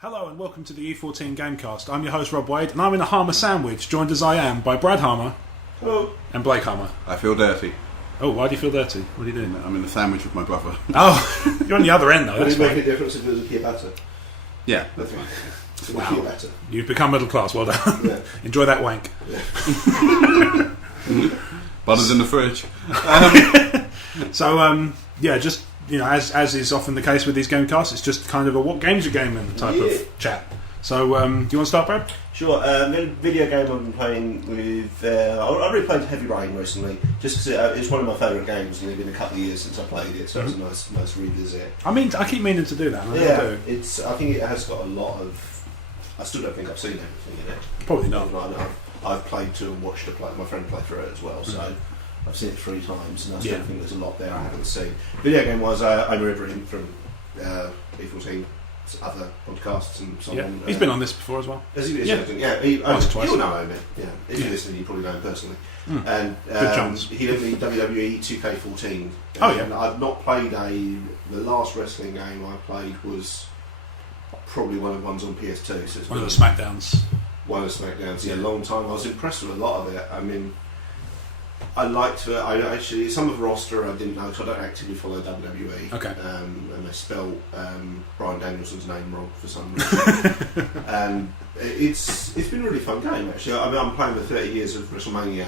Hello and welcome to the E14 GameCast. I'm your host Rob Wade and I'm in a Harmer sandwich, joined as I am by Brad Harmer. Hello. And Blake Harmer. I feel dirty. Oh, why do you feel dirty? What are you doing? I'm in a sandwich with my brother. Oh, you're on the other end though. Would That's it make fine. a difference if it was a ciabatta? Yeah, that's fine. It's a Wow. ciabatta. You've become middle class, well done. Yeah. Enjoy that wank. Butter's in the fridge. So, just, as is often the case with these GameCasts, it's just kind of a what games you gaming type of chat. So, do you want to start, Brad? Sure. Video game I've been playing with... I've really played Heavy Rain recently, just because it's one of my favourite games, and it's been a couple of years since I played it, so it's a nice revisit. I keep meaning to do that. And Yeah, I do. I think it has got a lot of... I still don't think I've seen everything in it. Probably not. I've played to and watched my friend play through it as well, so I've seen it 3 times, and I still think there's a lot there I haven't seen. Video game wise, I'm remembering from E14, other podcasts and so on. He's been on this before as well. Has he? Yeah. Once or twice. You'll know him. Yeah, if you're listening, you probably know him personally. And Good chance. he did the WWE 2K14. Oh yeah. And I've not played the last wrestling game I played was probably one of the ones on PS2. So it's One of the SmackDowns. One of the SmackDowns. Yeah, a long time. I was impressed with a lot of it. I mean, I liked it. I actually, some of the roster I didn't know because I don't actively follow WWE. Okay. And they spell Bryan Danielson's name wrong for some reason. And it's been a really fun game actually. I mean, I'm playing the 30 years of WrestleMania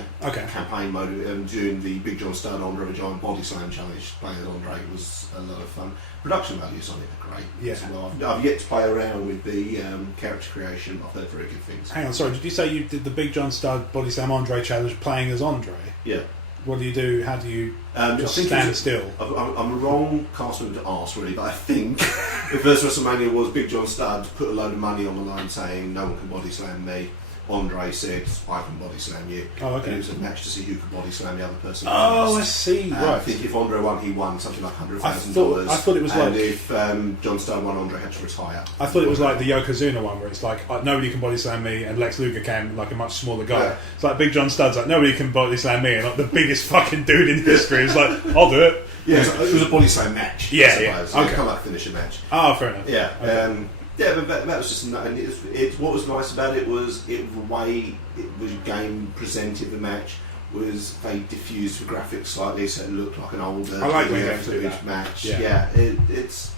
campaign mode and doing the Big John Studd Andre the Giant Body Slam challenge. Playing as Andre was a lot of fun. Production values on it are great. Yeah. As well. I've yet to play around with the character creation. I've heard very good things. Hang on, sorry. Did you say you did the Big John Studd Body Slam Andre challenge playing as Andre? Yeah. What do you do? How do you just I think stand still? I'm a wrong castman to ask, really, but I think the first WrestleMania was Big John Studd put a load of money on the line saying no one can body slam me. Andre said, I can body slam you. Oh, okay. And it was a match to see who could body slam the other person. Oh, I see. Right. I think if Andre won, he won something like $100,000. I thought it was and like... if John Studd won, Andre had to retire. I thought it was like the Yokozuna one, where it's like, nobody can body slam me, and Lex Luger can, like a much smaller guy. Yeah. It's like Big John Studd's like, nobody can body slam me, and like the biggest fucking dude in history is like, I'll do it. Yeah, it was a body slam match. Yeah, I suppose. yeah. Okay. Okay. Kind of like finish a match. Oh, fair enough. Yeah. Okay. Yeah, but that was just. And it's what was nice about it was the way the game presented the match was they diffused the graphics slightly, so it looked like an older I like when games do footage that. match. Yeah. It's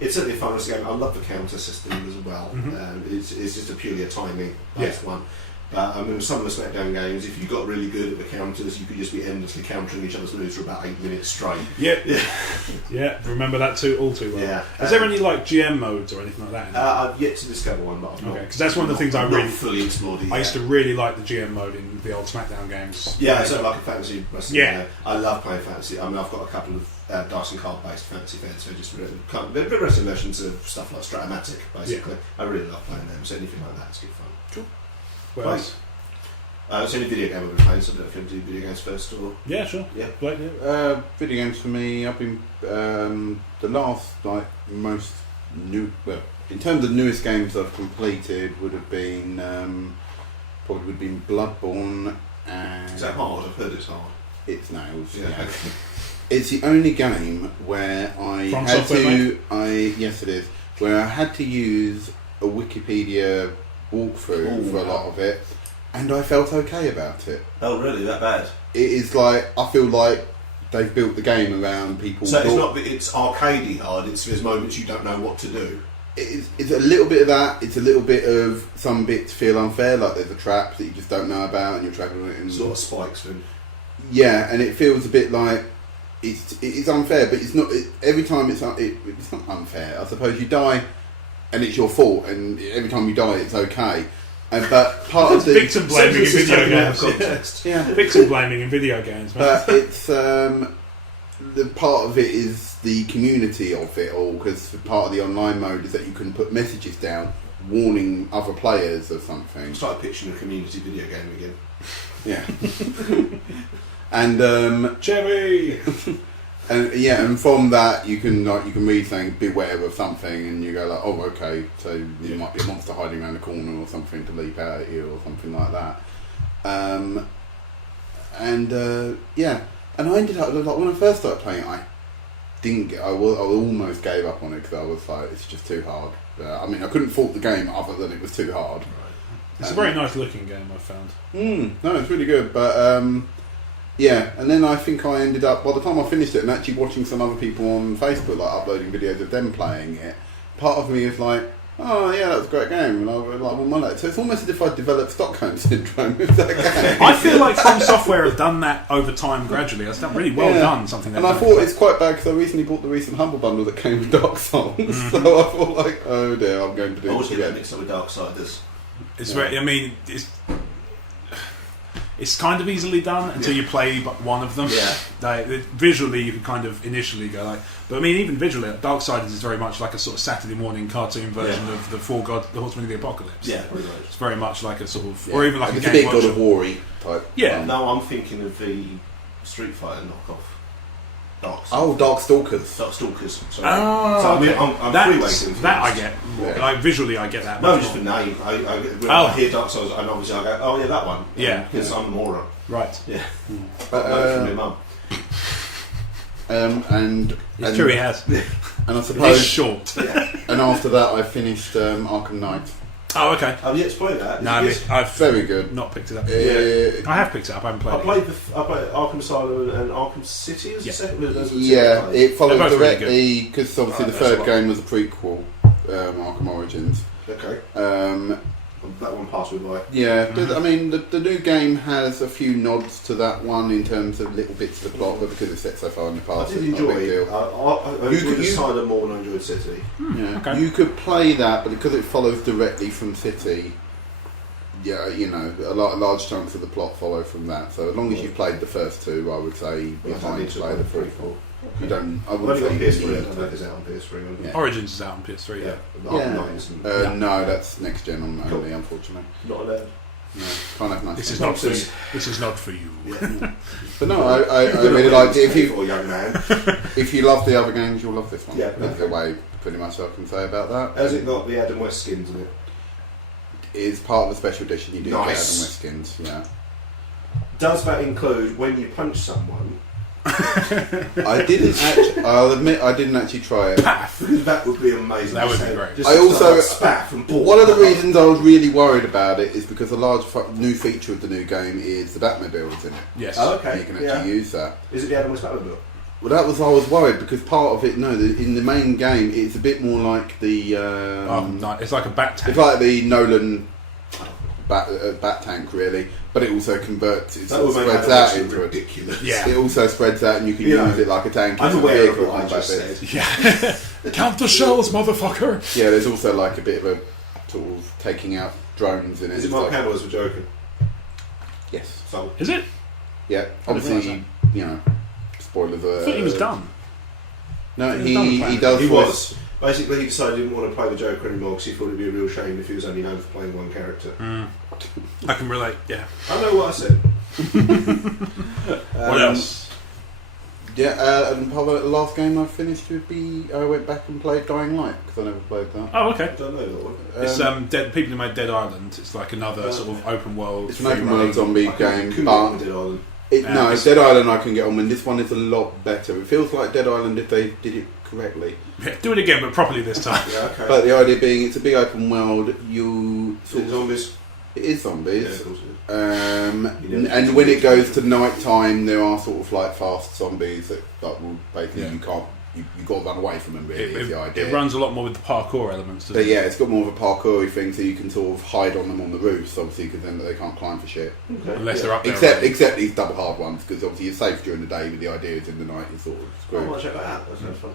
certainly a fun game. I love the counter system as well. It's just a purely a timing based one. But I mean, some of the SmackDown games, if you got really good at the counters, you could just be endlessly countering each other's moves for about 8 minutes straight. Yeah. Remember that all too well. Yeah. Is there any like GM modes or anything like that in there? I've yet to discover one, but I've not. Okay, because that's one of the things I not really fully explored it I yet. used to really like the GM mode in the old SmackDown games. Yeah, it's like a fantasy wrestling. Yeah. I love playing fantasy. I mean, I've got a couple of dice and card based fantasy fans, so just they're wrestling versions of stuff like Stratomatic, basically. Yeah. I really love playing them, so anything like that is good fun. Cool. What else? It's only video game I've been playing, so I don't know if you want to do video games first or... Yeah, sure. Yeah. Blake, yeah. Video games for me, I've been the last most new. Well, in terms of newest games I've completed, would have been Bloodborne and. Is that hard? I've heard it's hard. It's nails. Yeah. Yeah. It's the only game where I From had software, to. Yes, it is. Where I had to use a Wikipedia walkthrough for a lot of it, and I felt okay about it. Oh, really? That bad? It is like I feel like they've built the game around people. So it's arcadey hard. There's moments you don't know what to do. It's a little bit of that. It's a little bit of some bits feel unfair, like there's a trap that you just don't know about, and you're trapping it in Sort of spikes thing. Yeah, and it feels a bit like it's unfair, but it's not. Every time it's not unfair. I suppose you die, and it's your fault, and every time you die, it's okay. But part of the victim blaming in video games. Yeah, Victim blaming in video games, man. but it's the part of it is the community of it all, because part of the online mode is that you can put messages down warning other players of something. Start pitching a community video game again. Yeah. And Cherry. and from that you can read saying beware of something, and you go like, oh okay, so there might be a monster hiding around the corner or something to leap out at you or something like that. And I ended up like when I first started playing it, I almost gave up on it because I was like, it's just too hard. I mean, I couldn't fault the game other than it was too hard. Right. It's a very nice looking game, I found. No, it's really good, but yeah. And then I think I ended up, by the time I finished it and actually watching some other people on Facebook like uploading videos of them playing it, part of me is like, oh yeah, that was a great game, and I was like, well, my. So it's almost as if I developed Stockholm syndrome with that game. I feel like From Software have done that over time gradually. It's done really well done. Something. And I thought it's quite bad because I recently bought the recent Humble Bundle that came with Dark Souls, so I thought like, oh dear, I'm going to do this again. Mixed up with Darksiders. It's very. I mean, it's kind of easily done until you play one of them. Yeah. Visually, you can kind of initially go like, but I mean, even visually, Darksiders is very much like a sort of Saturday morning cartoon version of the Horsemen of the Apocalypse. Yeah, pretty much. It's very much like a sort of, or even like it's a a Game bit Watch. God of War-y type. Yeah. No, I'm thinking of the Street Fighter knockoff. Darkstalkers. Darkstalkers. Sorry. Oh, so okay. I'm freeway. That I get. Yeah. Like visually, I get that. No, just the name. When I hear Dark Souls, and obviously I go, oh yeah, that one. Yeah. Because I'm a moron. Right. Yeah. But, from my mum. It's true, he has. And I suppose. It's short. Yeah. And after that, I finished Arkham Knight. Oh, okay. I've yet to play that. No, I've very good. Not picked it up. I have picked it up. I haven't played I it. played Arkham Asylum and Arkham City as the second. Yeah, it followed both really directly because obviously the third game was a prequel, Arkham Origins. Okay. That one passed me by. Yeah, I mean the new game has a few nods to that one in terms of little bits of the plot, but because it's set so far in the past, I did it's not a big enjoy. deal. I enjoyed Asylum more than I enjoyed City. Yeah, okay. You could play that, but because it follows directly from City, yeah, you know, large chunks of the plot follow from that. So as long as you've played the first two, I would say you're fine to play the prequel. You don't. I wouldn't say you PS3. I need don't know if it's to. out on PS3. Yeah. Origins is out on PS3. Yeah. No, that's next gen only, unfortunately. Not allowed. No, can't have nice. This is things. not for you. This is not for you. Yeah. But no, I really liked it. Young man. If you love the other games, you'll love this one. Yeah, That's the way pretty much I can say about that. Has it got the Adam West skins in it? It's part of the special edition. You do get Adam Nice. West skins. Yeah. Does that include when you punch someone? I didn't actually. I'll admit I didn't actually try it. Because that would be amazing. That would be great. Just I also spat from ball. One of the reasons I was really worried about it is because a large new feature of the new game is the Batmobile is in it. Yes. Oh, okay. And you can actually use that. Is it the Adam West Batmobile? Well, I was worried because part of it. No, in the main game, it's a bit more like the. No, it's like a bat tank. It's like the Nolan bat tank, really, but it also converts. It sort of spreads out into ridiculous. Yeah. It also spreads out, and you can use it like a tank. I'm It's a aware of vehicle what I combat just bit. said. Yeah. Count the shells, motherfucker. Yeah, there's also like a bit of a sort of taking out drones in it. Is it It's Mark like- Hamill as the Joker? Yes. So Is it? Yeah. I didn't Obviously, you know, spoilers. I thought he was done. No, He was done he playing. does. he voice- was. Basically, he decided he didn't want to play the Joker anymore because he thought it'd be a real shame if he was only known for playing one character. I can relate. Yeah. I know what I said. What else? Yeah, and probably the last game I finished would be I went back and played Dying Light because I never played that. Oh, okay. I don't know that one. It's people who made Dead Island. It's like another sort of open world. It's an open world zombie game, Couldn't but get Dead Island. no, Dead Island I can get on, and this one is a lot better. It feels like Dead Island if they did it correctly. Yeah, do it again, but properly this time. Yeah, okay. But the idea being, it's a big open world. You Is it zombies? it is zombies. Yeah, of course it is. And when it goes to night time, there are sort of like fast zombies that will basically you can't you got to run away from them. Really, is the idea. It runs a lot more with the parkour elements. But yeah, it's got more of a parkour thing, so you can sort of hide on them on the roofs, obviously, because then they can't climb for shit. Okay. Unless they're up there. Except these double hard ones, because obviously you're safe during the day, but the idea is in the night you're sort of I screwed. might check that out. That sounds fun.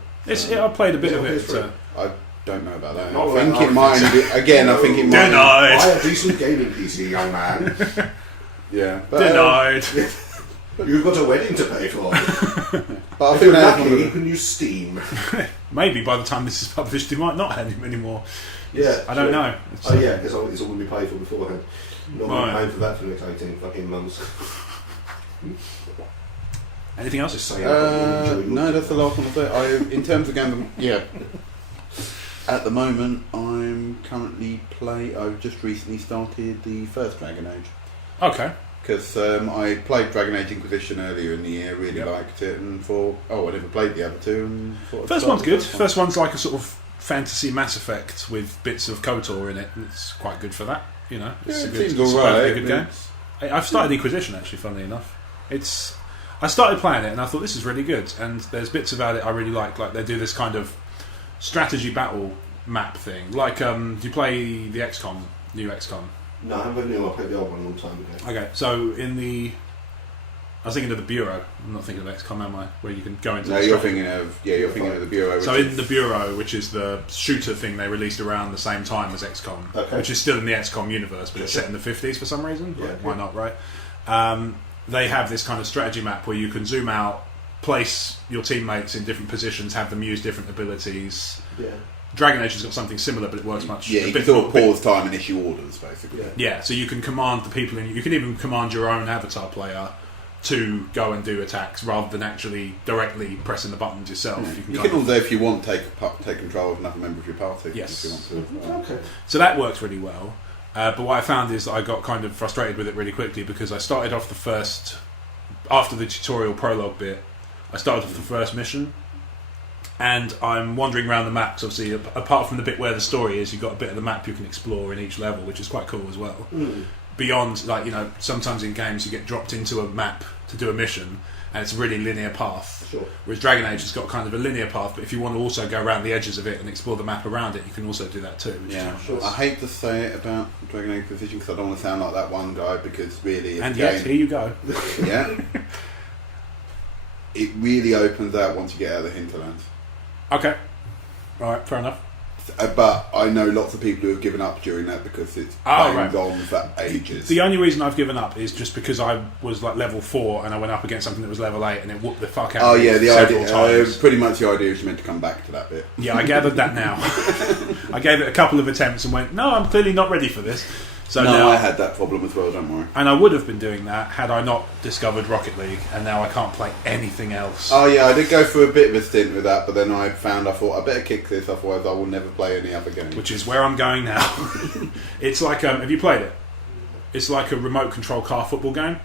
I played a bit Is of it it. PS3? I don't know about that. No, I think I it might be, again. I think it might. Denied. Buy a decent gaming PC, young man. Yeah, but, Denied. You've got a wedding to pay for. but I If think you're that's lucky, one of you the, can use Steam. Maybe by the time this is published, they might not have him anymore. Yeah, I don't know. Oh yeah, because it's all going to be paid for beforehand. Not going to Right. be paying for that for the next 18 fucking months. Anything else? Just saying. no, that's the last one I'll say. In terms of game, yeah. At the moment, I'm currently I've just recently started the first Dragon Age. Okay. because I played Dragon Age Inquisition earlier in the year, really liked it, and thought, I never played the other two. And thought first one's good. First one's like a sort of fantasy Mass Effect with bits of KOTOR in it, and it's quite good for that. You know, it's it seems alright. Good game. I've started Inquisition actually, funnily enough. I started playing it and I thought this is really good, and there's bits about it I really like they do this kind of strategy battle map thing. Like, do you play the XCOM, new XCOM? No, I haven't I played the old one a long time ago. Okay, so I was thinking of the Bureau. I'm not thinking of XCOM, am I? Where you can go into. No, you're thinking of the Bureau. So in the Bureau, which is the shooter thing they released around the same time as XCOM, which is still in the XCOM universe, but it's set in the 50s for some reason. Yeah, why not, right? They have this kind of strategy map where you can zoom out, place your teammates in different positions, have them use different abilities. Yeah. Dragon Age has got something similar, but it works much. Yeah, you can sort of pause time and issue orders, basically. Yeah, so you can command the people you can even command your own avatar player to go and do attacks rather than actually directly pressing the buttons yourself. Yeah. You can also, if you want, take control of another member of your party. Yes. If you want to. Okay. So that works really well. But what I found is that I got kind of frustrated with it really quickly because I started off after the tutorial prologue bit, I started off the first mission, and I'm wandering around the map. Obviously, apart from the bit where the story is, you've got a bit of the map you can explore in each level, which is quite cool as well. Beyond, like, you know, sometimes in games you get dropped into a map to do a mission, and it's a really linear path. Sure. Whereas Dragon Age has got kind of a linear path, but if you want to also go around the edges of it and explore the map around it, you can also do that too. Yeah, sure. I hate to say it about Dragon Age Inquisition because I don't want to sound like that one guy, because really, and yet, here you go. Yeah. It really opens out once you get out of the hinterlands. Okay. Alright, fair enough. But I know lots of people who have given up during that because it's banged on for ages. The only reason I've given up is just because I was like level 4 and I went up against something that was level 8 and it whooped the fuck out of me several times. Pretty much the idea is you're meant to come back to that bit. Yeah, I gathered that now. I gave it a couple of attempts and went, no, I'm clearly not ready for this. So no, now, I had that problem as well, don't worry. And I would have been doing that had I not discovered Rocket League, and now I can't play anything else. Oh yeah, I did go through a bit of a stint with that, but then I thought I better kick this, otherwise I will never play any other game. Which is where I'm going now. It's like, have you played it? It's like a remote control car football game.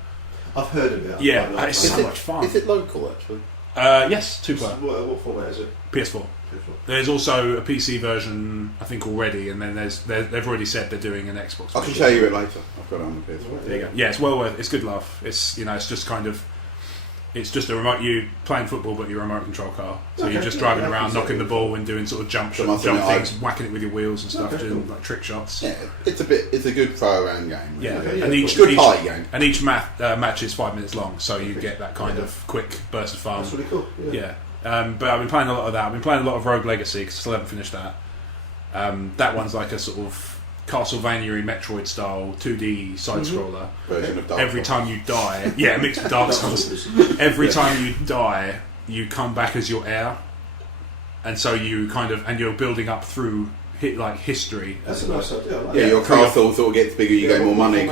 I've heard of it. Yeah, it's so much fun. Is it local, actually? Yes, 2-player. What format is it? PS4. There's also a PC version, I think, already, and then they've already said they're doing an Xbox version. I can show you it later. I've got it on the PS4. There you go. Yeah, it's well worth. It's good laugh. It's it's just kind of, it's just a remote. You playing football, but you're a remote control car. So you're just driving around, knocking the ball, and doing sort of jump things, whacking it with your wheels and stuff, doing like trick shots. Yeah, it's a good throw around game. Yeah, really. and each party game. And each match is 5 minutes long, so you get that kind of quick burst of fun. That's really cool. Yeah. But I've been playing a lot of that. I've been playing a lot of Rogue Legacy because I still haven't finished that. That one's like a sort of Castlevania-y Metroid style 2D side scroller. Version of Dark Every Souls. time you die, yeah, mixed with Dark Souls. Every time you die, you come back as your heir, and so you kind of you're building up through history. That's a nice idea. Yeah, your castle sort of gets bigger. You gain more money.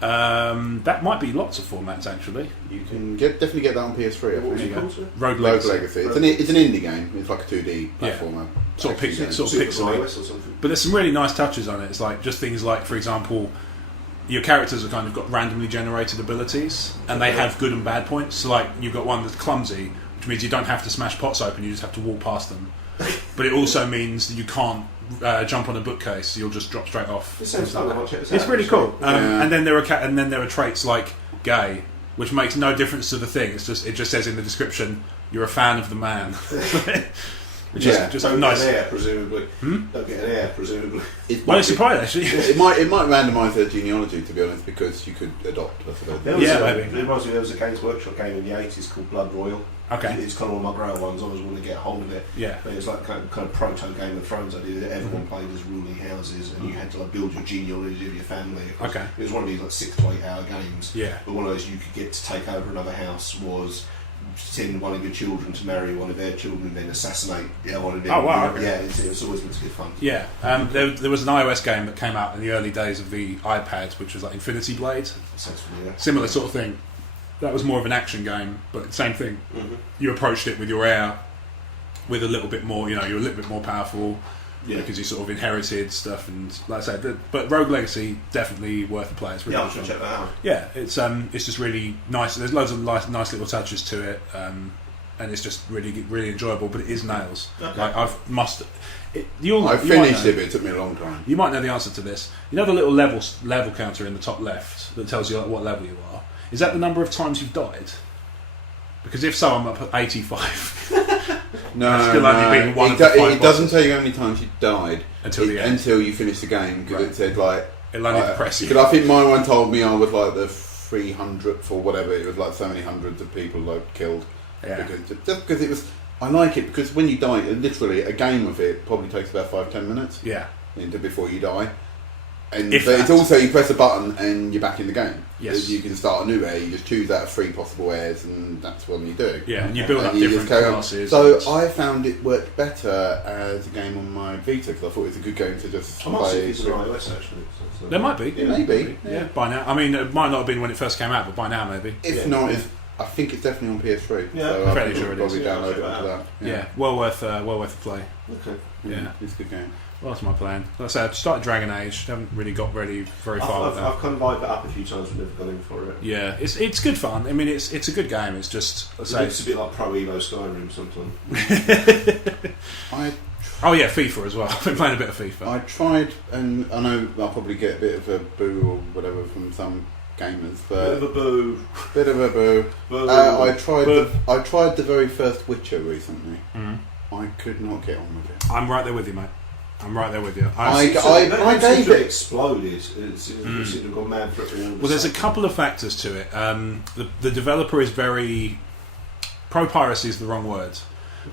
That might be lots of formats actually. You can definitely get that on PS3. I think. Rogue Legacy. Legacy. It's an indie game. It's like a 2D platformer. Sort of pixelated. But there's some really nice touches on it. It's like just things like, for example, your characters have kind of got randomly generated abilities, and they have good and bad points. So like you've got one that's clumsy, which means you don't have to smash pots open. You just have to walk past them. But it also means that you can't jump on a bookcase. You'll just drop straight off. This sounds fun. I'll check this out. It's really cool. And then there are traits like gay, which makes no difference to the thing. It just says in the description you're a fan of the man. Which is just don't nice. Get an heir, presumably. Don't get an heir, presumably. Well, it's surprising actually. It might randomise their genealogy, to be honest, because you could adopt. I suppose. Maybe. It reminds me, there was a Games Workshop game in the 80s called Blood Royal. Okay. It's kind of one of my grail ones. I always want to get hold of it. Yeah. But it's like kind of proto Game of Thrones idea that everyone played as ruling houses, and you had to like build your genealogy of your family. Okay. It was one of these like 6 to 8 hour games. Yeah. But one of those you could get to take over another house was send one of your children to marry one of their children and then assassinate one of them. Oh wow! Okay. Yeah, it's always been good fun. Yeah, there was an iOS game that came out in the early days of the iPad, which was like Infinity Blade. Sounds familiar. Similar sort of thing. That was more of an action game, but same thing. You approached it with your heir, with a little bit more. You're a little bit more powerful. because you sort of inherited stuff, and like I said, but Rogue Legacy definitely worth a play. It's really I'll check that out. Yeah, it's just really nice. There's loads of nice little touches to it, and it's just really enjoyable. But it is nails. Okay. Like I finished it, but it took me a long time. You might know the answer to this. You know the little level counter in the top left that tells you like, what level you are. Is that the number of times you've died? Because if so, I'm up at 85. It doesn't tell you how many times you died until you finish the game, because it said like it'll only depress you. Because I think my one told me I was like the 300th or whatever. It was like so many hundreds of people like killed. Yeah. Because it was. I like it because when you die, literally a game of it probably takes about 5-10 minutes. Yeah. Before you die. But it's also you press a button and you're back in the game. Yes. You can start a new air. You just choose out of 3 possible airs, and that's what you do. Yeah, and you build up different classes. So I found it worked better as a game on my Vita because I thought it was a good game to just play. It's an iOS actually. So there might be. It may be. Yeah. By now. I mean, it might not have been when it first came out, but by now maybe. If not, I think it's definitely on PS3. Yeah, so I'm fairly sure it is. Probably download it onto that. Yeah, well worth a play. Okay. Yeah, it's a good game. Well, that's my plan. Like I said, I started Dragon Age. Haven't really got very far with that. I've kind of lined it up a few times, but never gone in for it. Yeah, it's good fun. I mean, it's a good game. It's just it's a bit like Pro Evo Skyrim sometimes. Oh yeah, FIFA as well. I've been playing a bit of FIFA. I tried, and I know I'll probably get a bit of a boo or whatever from some gamers, but Bit of a boo. I tried the very first Witcher recently. Mm-hmm. I could not get on with it. I'm right there with you, mate. I'm right there with you. I gave it exploded. It seemed to have gone mad for it. Well, there's a couple of factors to it. The developer is very pro-piracy is the wrong word,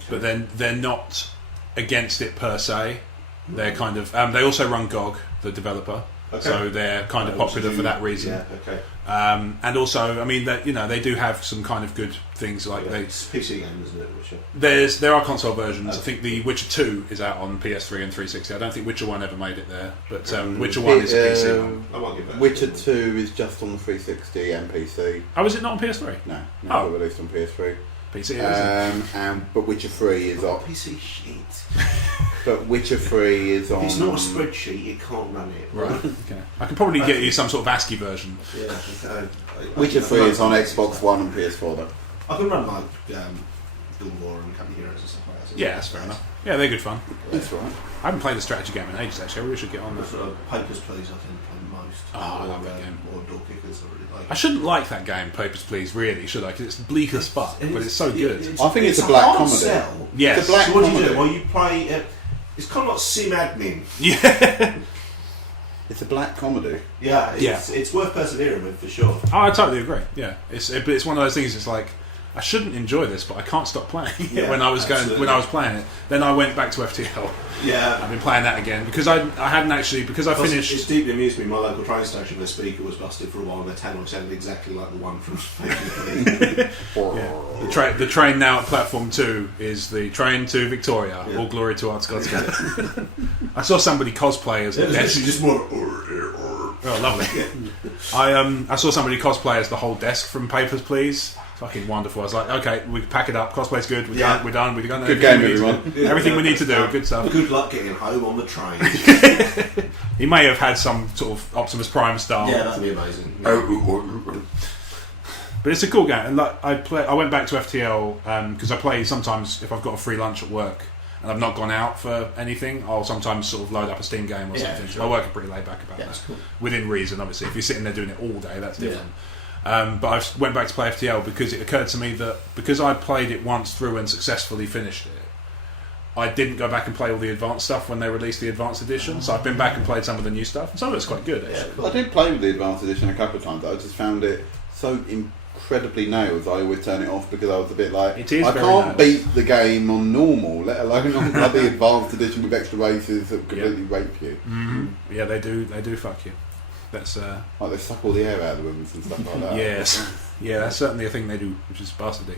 but then they're not against it per se. They're kind of they also run GOG, the developer. Okay. So they're kind of popular for that reason. Yeah, okay. And also, I mean, that they do have some kind of good things like it's a PC game, isn't it? Witcher. There are console versions. I think the Witcher 2 is out on PS3 and 360. I don't think Witcher 1 ever made it there, but Witcher 1 is a PC one. I might give that. Witcher 2 is just on the 360 and PC. Oh, is it not on PS3? No, never released on PS3. PC, but Witcher 3 is on PC shit. But Witcher 3 is on. It's not a spreadsheet. You can't run it. Right. Okay. I can probably get you some sort of ASCII version. Yeah. Witcher 3 is on Xbox One and PS4 though. I can run like Guild War and Company Heroes and stuff like that. Yeah, that's fair enough. Yeah, they're good fun. That's right. I haven't played a strategy game in ages. Actually, I really should get on that. Papers, Please. I tend to play most. Oh, I love that game. Or Door Kickers. I really like. I shouldn't like that game, Papers, Please. Really, should I? Because it's bleak as fuck, but it's so good. I think it's a black comedy. Sell. Yes. It's a black so what comedy. do you do? Well, you play. It's kind of like sim admin. Yeah. It's a black comedy. Yeah. It's worth persevering with for sure. Oh, I totally agree. Yeah, but it's one of those things. It's like I shouldn't enjoy this, but I can't stop playing it when I was playing it. Then I went back to FTL. Yeah, I've been playing that again because I hadn't actually because I finished. It's deeply amused me. My local train station, the speaker was busted for a while, and the tannoy sounded exactly like the one from. Yeah. The train now at platform 2 is the train to Victoria. Yeah. All glory to Art Scott's Gate. I saw somebody cosplay as the desk. Just more. Oh, lovely. I saw somebody cosplay as the whole desk from Papers, Please. Fucking wonderful. I was like, okay, we can pack it up. Cosplay's good. We're done. We've done good game, everyone. Everything we need to do. Good stuff. Good luck getting home on the train. He may have had some sort of Optimus Prime style. Yeah, that'd be amazing. But it's a cool game. And like I went back to FTL because I play sometimes if I've got a free lunch at work and I've not gone out for anything. I'll sometimes sort of load up a Steam game or something. Sure. I work pretty laid back about that. Cool. Within reason, obviously. If you're sitting there doing it all day, that's different. But I went back to play FTL because it occurred to me that because I played it once through and successfully finished it, I didn't go back and play all the advanced stuff when they released the advanced edition. So I've been back and played some of the new stuff, and some of it's quite good actually. Cool. I did play with the advanced edition a couple of times. I just found it so incredibly nails. I always turn it off because I was a bit like, I can't beat the game on normal, let alone on the advanced edition with extra races that completely rape you. Mm-hmm. Yeah, they do fuck you. That's like they suck all the air out of the women and stuff like that. Yes, yeah, that's certainly a thing they do, which is bastardy.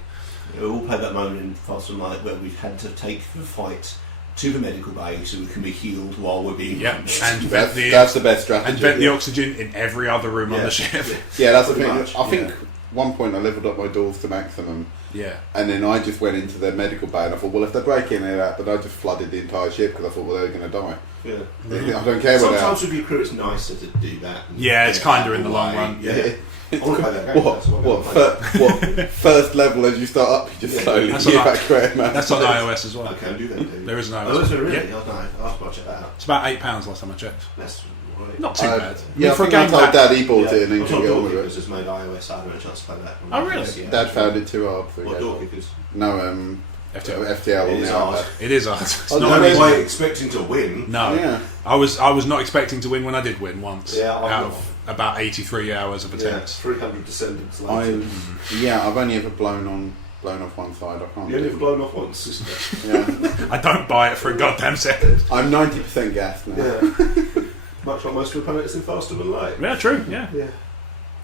We all had that moment in Fast and Light where we've had to take the fight to the medical bay so we can be healed while we're being punched. And that's the best strategy. And vent the oxygen in every other room on the ship. Yeah, that's the thing. I think one point I leveled up my duels to maximum, Yeah. And then I just went into their medical bay and I thought, well, if they break in and out, but I just flooded the entire ship because I thought, well, they're going to die. Yeah. I don't care what. Sometimes with your crew, it's nicer to do that. Yeah, it's kinder in the long run. Yeah. I want to play that game. What first level as you start up, you just slowly evacuate, man. That's on iOS as well. I can do that, too. There is an iOS. Oh, is there really? Yeah. I'll check that out. It's about £8 last time I checked. That's right. Not too bad. Yeah, for a I game told that... Dad he bought it and then I could get on with it. It's made iOS. I haven't had a chance to play that. Oh, really? Yeah. Dad found it too hard. So What, Doorkickers? No, FTL. FTL on the iPad. It is hard. It's Oh, not no, easy. Way expecting to win. No. Yeah. I was not expecting to win when I did win once. Yeah, out of about 83 hours of attempts. 300 descendants later. I've only ever blown off one side. I can't. You only ever blown off once, isn't it? Yeah. I don't buy it for a goddamn second. I'm 90% gas now. Yeah. Much like most of the planets in Faster Than Light. Yeah, true. Yeah.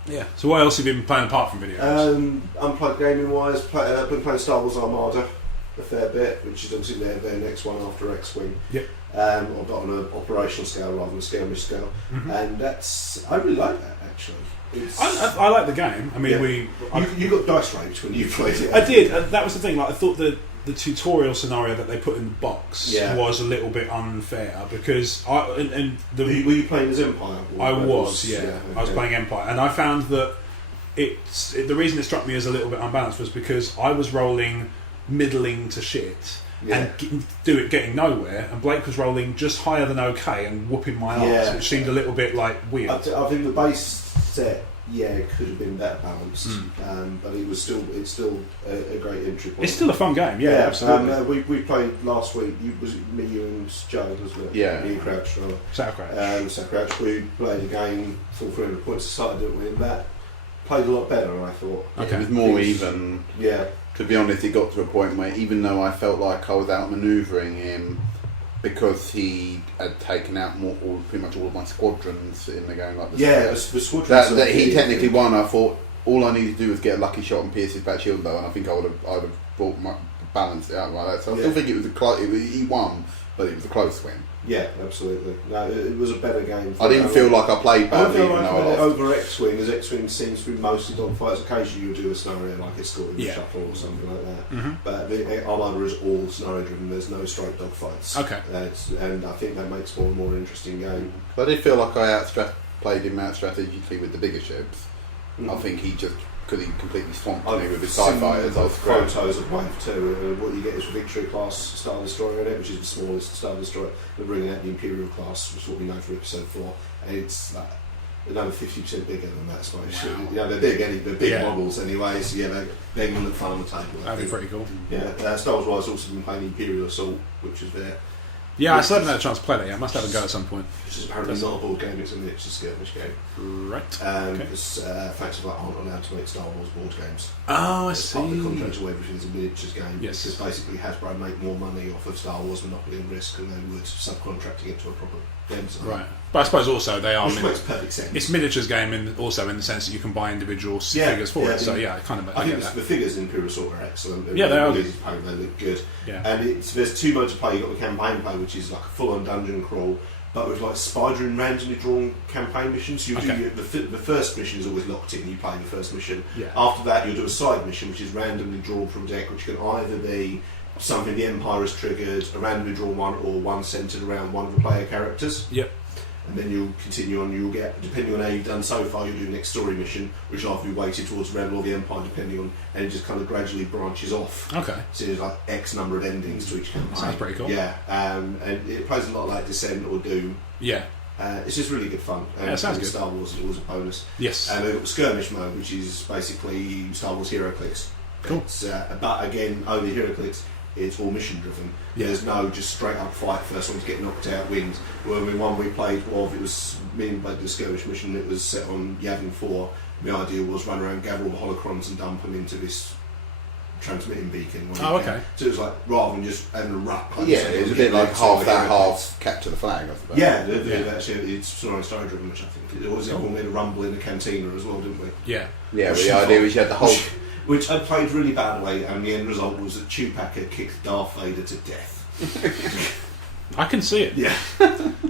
Yeah. So what else have you been playing apart from video games? Unplugged gaming wise, I've been playing Star Wars Armada a fair bit, which is obviously their next one after X-Wing. Yep. But on an operational scale rather than a skirmish scale, and I really like that actually. I like the game. I mean, you got dice raped when you played it. I did. That was the thing. Like, I thought the tutorial scenario that they put in the box was a little bit unfair because were you playing as Empire? I was. Okay. I was playing Empire, and I found that the reason it struck me as a little bit unbalanced was because I was rolling middling to shit. And getting nowhere, and Blake was rolling just higher than okay and whooping my ass, which seemed a little bit like weird. I think the base set, could have been better balanced, but it's still a great entry point. It's still a fun game, absolutely. We played last week. Was it me, you, and Joe, wasn't it? Yeah. Me and Crouch. South Crouch. We played a game, full 300 points aside, didn't we? And that played a lot better, I thought. Okay. It was more even. Yeah. To be honest, it got to a point where even though I felt like I was outmanoeuvring him because he had taken out pretty much all of my squadrons in the game, like the squadrons that he technically won. I thought all I needed to do was get a lucky shot and pierce his back shield though, and I think I'd have balanced it out like that. So I still think it was he won, but it was a close win. Yeah, absolutely. No, it was a better game. I didn't feel like I played badly. I feel like I played it over X-Wing, as X-Wing seems to be mostly dogfights. Occasionally you'll do a scenario like Escorting the Shuttle or something like that. But the Armada is all scenario driven. There's no straight dogfights. Okay. And I think that makes more and more interesting game. But I did feel like I played him out strategically with the bigger ships. I think he just because he completely swamped me with his TIE fighters. I was photos of Wave 2. What you get is a Victory class Star Destroyer in it, which is the smallest Star Destroyer. They're bringing out the Imperial class, which is what we know for Episode 4. And it's like another 50% bigger than that, I suppose. Wow. They're big, they're big models anyway, so they're going to look fun on the table. That'd be pretty cool. Yeah, Star Wars Wise also been playing Imperial Assault, which is there. Yeah, I still haven't had a chance to play that yet. I must have a go at some point. Which is apparently not a board game, it's a miniature skirmish game. Right. Because Facts of Light aren't allowed to make Star Wars board games. Oh, I It's see. part of the contract of everything is a miniatures game. Yes. Because basically Hasbro make more money off of Star Wars Monopoly and Risk than they would subcontracting it to a proper game design. Right. But I suppose also they are... Which makes perfect sense. It's miniatures game also in the sense that you can buy individual figures for it. So I kind of I think get that. the figures in Imperial Assault are excellent. Yeah, they are good. They look good. Yeah. And there's two modes of play. You've got the campaign play, which is like a full-on dungeon crawl, but with like spider and randomly drawn campaign missions. You do the first mission is always locked in. You play the first mission. Yeah. After that, you'll do a side mission, which is randomly drawn from a deck, which can either be something the Empire has triggered, a randomly drawn one, or one centered around one of the player characters. Yep. And then you'll continue on, you'll get, depending on how you've done so far, you'll do the next story mission, which will either be weighted towards Rebel or the Empire, depending on, and it just kind of gradually branches off. Okay. So there's like X number of endings to each campaign. Sounds pretty cool. Yeah, and it plays a lot like Descent or Doom. Yeah. It's just really good fun. And it sounds good. Star Wars is always a bonus. Yes. And they've got the Skirmish mode, which is basically Star Wars Heroclix. Cool. But again, over Heroclix, it's all mission driven. Yeah. There's no just straight up fight, first one to get knocked out wins. Well, the one we played, it was me and played the skirmish mission. It was set on Yavin 4. The idea was run around, gather all the holocrons and dump them into this transmitting beacon. Oh, okay. So it was like rather than just having a ruck. It was a bit like half that, half capture the flag, I suppose. Yeah, actually, it's story driven, which I think it was. We made a rumble in the cantina as well, didn't we? Yeah. Yeah, the idea was you had the whole. Which I played really badly, and the end result was that Chewbacca kicked Darth Vader to death. I can see it. Yeah.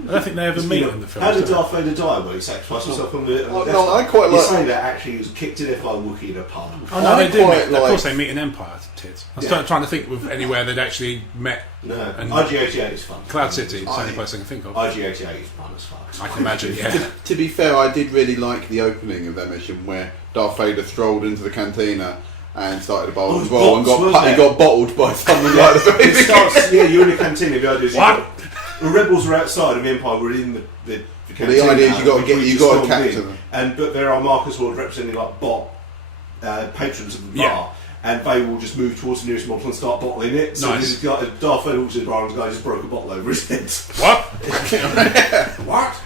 I don't think they ever meet in the film. How did Darth Vader die? Well, he sacrificed himself on the. No, I quite you like. say that actually he was kicked to death by a Wookiee in a pub. Oh no, they do. Of like, course, they meet in Empire. Tits. I was trying to think of anywhere they'd actually met. No, IG-88 is fun. Cloud City. It's the only place I can think of. IG-88 is fun as fuck. I can imagine. Yeah. To be fair, I did really like the opening of that mission where Darth Vader strolled into the cantina and started a bowl as well, and got bottled by someone like the very beginning. You're in a cantina. The idea is the rebels are outside, and the Empire were in the cantina. The idea is you got to capture them. But there are Marcus Lord representing like patrons of the bar. And they will just move towards the nearest bottle and start bottling it. So this guy, Darth Vader walks in the bar and the guy just broke a bottle over his head. What? What?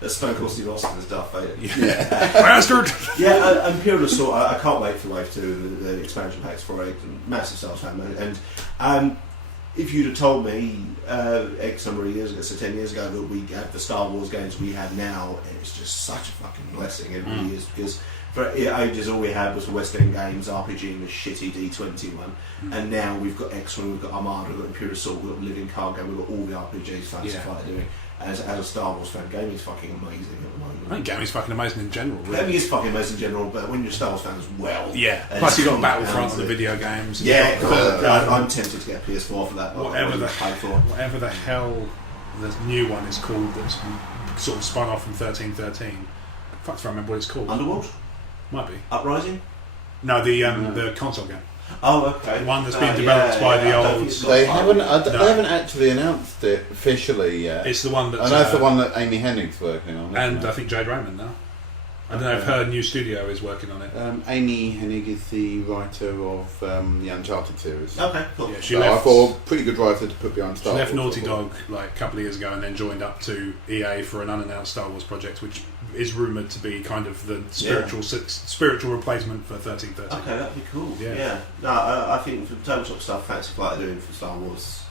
That's Stone Cold Steve Austin as Darth Vader. Yeah. Bastard! Yeah, Imperial Assault, I can't wait for Wave 2 and the expansion packs for it. Massive sales fan. And if you'd have told me X number of years ago, so 10 years ago, that we had the Star Wars games we have now, it's just such a fucking blessing. It really is, because for ages all we had was the West End Games RPG and the shitty D20 one, and now we've got X-Wing, we've got Armada, we've got Imperial Assault, we've got Living Card Game, we've got all the RPGs Fantasy Fighter doing. As a Star Wars fan, gaming's fucking amazing at the moment. I think gaming's fucking amazing in general. Really. Gaming is fucking amazing in general, but when you're a Star Wars fan as well. Yeah. Plus you've got Battlefront and the video games. Yeah, I'm tempted to get a PS4 for that. Whatever the hell the new one is called that's sort of spun off from 1313. Fuck if I remember what it's called. Underworld? Might be. Uprising? No, the console game. Oh, okay. The one that's been developed by the old. They haven't actually announced it officially yet. It's the one that's. I know it's the one that Amy Hennig's working on. And I think Jade Raymond now. I don't know if her new studio is working on it. Amy Hennig is the writer of the Uncharted series. Okay, cool. Yeah, she left. I thought pretty good writer to put behind Star Wars. She left Naughty Dog like a couple of years ago and then joined up to EA for an unannounced Star Wars project, which is rumoured to be kind of the spiritual replacement for 1313. Okay, that'd be cool. Yeah. No, I think for the tabletop stuff Fantasy Flight are doing for Star Wars,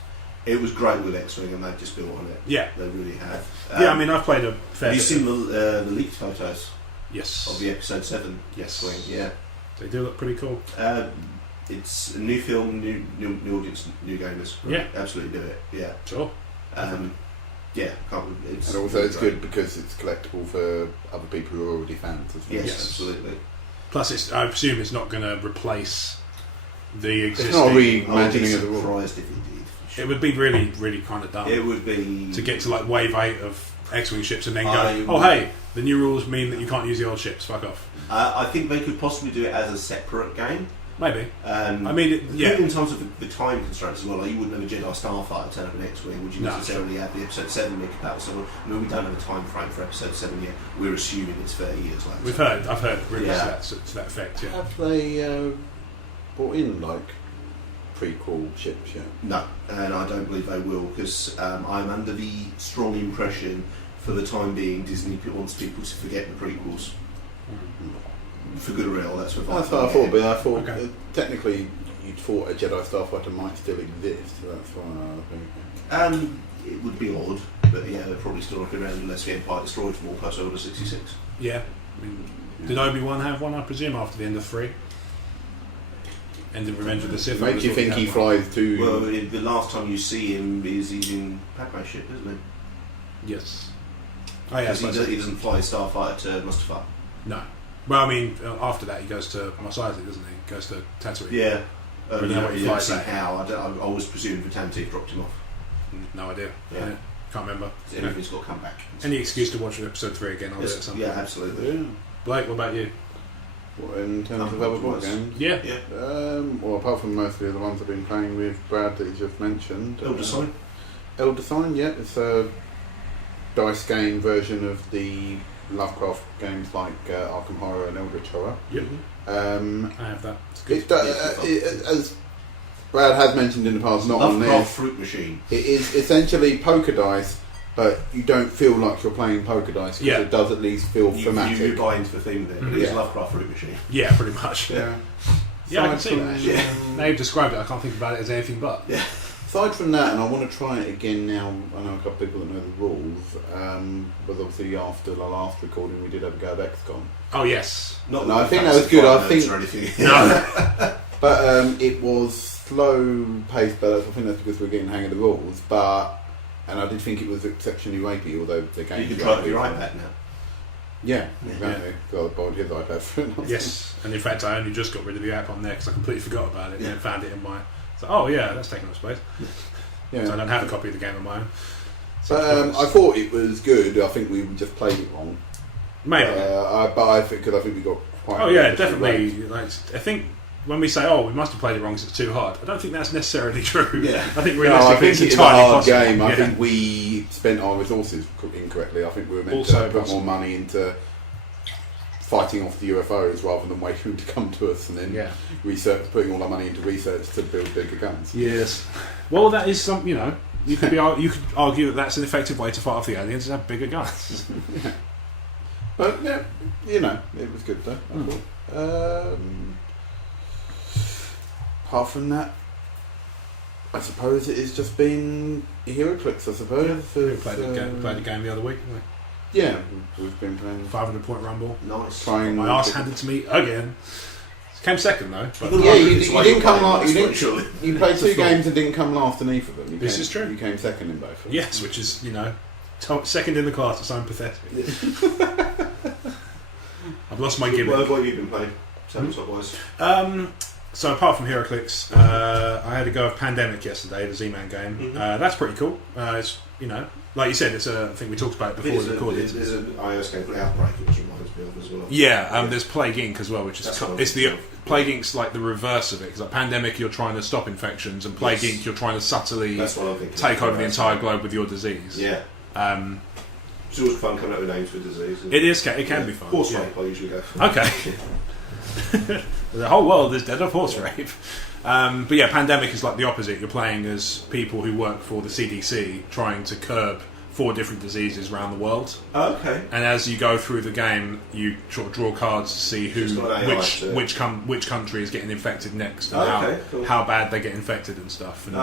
it was great with X-Wing and they've just built on it. Yeah. They really have. I mean, I've played a fair bit. Have you seen the leaked photos? Yes. Of the episode 7 X-Wing, yeah. They do look pretty cool. It's a new film, new audience, new gamers. Yeah. Absolutely do it, yeah. Sure. And also it's good because it's collectible for other people who are already fans as well. Yes, absolutely. Plus, I presume it's not going to replace the existing. It's not a reimagining of the rules. If it did. It would be really, really kind of dumb. It would be to get to like wave 8 of X-Wing ships and then go, hey, the new rules mean that you can't use the old ships. Fuck off. I think they could possibly do it as a separate game. Maybe. I mean, in terms of the time constraints as well. Like you wouldn't have a Jedi Starfighter turn up an X-Wing. Would you necessarily have the Episode 7 make about? So I mean, we don't have a time frame for Episode 7 yet. We're assuming it's 30 years later. I've heard rumors to that effect. Yeah. Have they brought in like prequel ships yet? No, and I don't believe they will because I'm under the strong impression, for the time being, Disney wants people to forget the prequels. For good or ill, that's what I thought. But I thought technically you'd thought a Jedi Starfighter might still exist, so that's why I think. It would be odd, but yeah, they're probably still looking around unless the Empire destroyed from all plus Order 66. Yeah. I mean, did Obi-Wan have one, I presume, after the end of 3? End of Revenge of the Sith? Makes you think he flies to... Well, the last time you see him is he's in Padme's ship, isn't he? Yes. Oh, yeah, he doesn't fly Starfighter to Mustafar. No. Well, I mean, after that he goes to Mos Eisley, doesn't he? Goes to Tatooine. Yeah. But you know what he flies at. How. I always presumed the Tantive dropped him off. No idea. Yeah. Can't remember. Everything's got to come back. Any excuse to watch episode 3 again, I'll do it at some point. Yeah, absolutely. Yeah. Blake, what about you? What, in terms of other board games? Yeah. Well, apart from mostly the ones I've been playing with Brad that you just mentioned. Elder Sign? Elder Sign, yeah. It's a dice game version of the Lovecraft games like Arkham Horror and Eldritch Horror. Yep. I have that. It's good. As Brad has mentioned in the past, not on Lovecraft Fruit Machine. It is essentially poker dice, but you don't feel like you're playing poker dice because it does at least feel thematic. You buy into the theme of it, but it's Lovecraft Fruit Machine. Yeah, pretty much. Yeah. Yeah, I can see that. Yeah. Now you've described it, I can't think about it as anything but. Yeah. Aside from that, and I want to try it again now, I know a couple of people that know the rules, but obviously after the last recording we did have a go of XCOM. Oh yes. No, I think that was good. I think no. But it was slow paced, but I think that's because we're getting the hang of the rules. But and I did think it was exceptionally rapey, although the game... You can try it with your iPad now. Yeah, exactly. So I borrowed his iPad for it. Yes, and in fact I only just got rid of the app on there because I completely forgot about it and then found it in my... So, oh yeah, that's taking up space. Yeah. So I don't have a copy of the game of my own. So I thought it was good. I think we just played it wrong. Maybe. But I think we got quite... Oh yeah, definitely. Like, I think when we say, we must have played it wrong because it's too hard, I don't think that's necessarily true. Yeah. I think realistically it's a entirely hard possible. game. I think we spent our resources incorrectly. I think we were meant to put more money into fighting off the UFOs rather than waiting for them to come to us and then putting all our money into research to build bigger guns. Yes. Well, that is some, you could argue that that's an effective way to fight off the aliens, is have bigger guns. Yeah. But yeah, it was good though. I thought. Apart from that, I suppose it has just been Heroclix. I suppose. We played a game the other week, didn't we? Yeah, we've been playing 500-point rumble. Nice. Trying my arse handed to me again. Came second though. But you didn't come last. You played 2 games and didn't come last in either of them. This is true. You came second in both of them. Yes, which is second in the class. It's pathetic. I've lost my gimmick. What have you been playing? Tell us what was. So apart from Heroclix, I had a go of Pandemic yesterday, the Z-Man game. Mm-hmm. That's pretty cool. It's like you said, it's I think we talked about it before we recorded. There's an iOS game called Outbreak, which reminds me of as well. Yeah, there's Plague Inc. as well, which is Plague Inc.'s like the reverse of it. Because like Pandemic, you're trying to stop infections, and Plague Inc. you're trying to subtly take over the entire globe with your disease. Yeah. It's always fun coming up with names for disease. It is. It can be fun. Horse rape, I usually go for. Okay. The whole world is dead of horse rape. But yeah, Pandemic is like the opposite. You're playing as people who work for the CDC trying to curb 4 different diseases around the world. Oh, okay. And as you go through the game, you sort of draw cards to see which country is getting infected next and how bad they get infected and stuff. And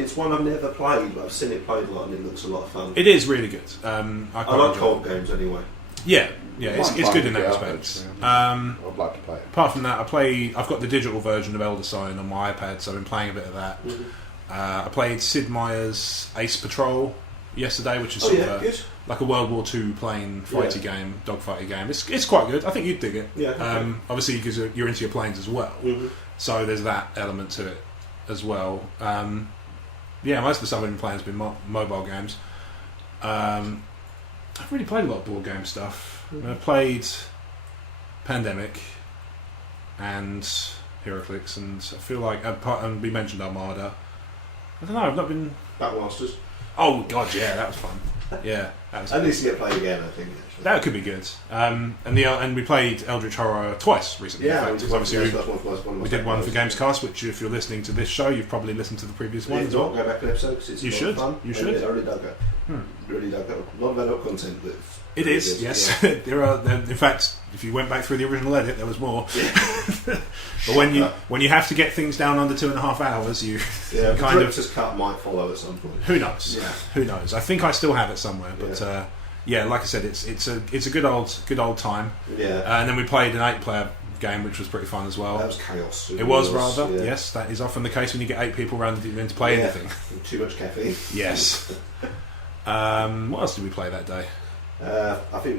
it's one I've never played, but I've seen it played a lot and it looks a lot of fun. It is really good. I like co-op games anyway. Yeah, it's good in that respect. I'd like to play it. Apart from that, I've got the digital version of Elder Sign on my iPad, so I've been playing a bit of that. Mm-hmm. I played Sid Meier's Ace Patrol yesterday, which is like a World War II plane fighty game, dogfighty game. It's quite good. I think you'd dig it. Yeah. Obviously, because you're into your planes as well, so there's that element to it as well. Most of the stuff I've been playing has been mobile games. I've really played a lot of board game stuff. I've played Pandemic and Heroclix, and I feel like and we mentioned Armada. I don't know. I've not been Battlemasters. Oh god, yeah, that was fun. Yeah, that was. That needs to get played again, I think. Actually. That could be good. And we played Eldritch Horror twice recently. Yeah, in fact. Obviously we did one for GameCast, which if you're listening to this show, you've probably listened to the previous one as well. Go back to episodes. It's you should. Fun. You should. I really dug it. Really dug it. A lot of adult content, but it is. Yes, yeah. There are. In fact, if you went back through the original edit, there was more. Yeah. But when you have to get things down under 2.5 hours, you kind of just cut might follow at some point. Who knows? Yeah. Who knows? I think I still have it somewhere, but like I said, it's a good old time. Yeah. And then we played an 8-player game, which was pretty fun as well. That was chaos. It was rather. Yeah. Yes, that is often the case when you get 8 people around to play anything. Too much caffeine. Yes. What else did we play that day? I think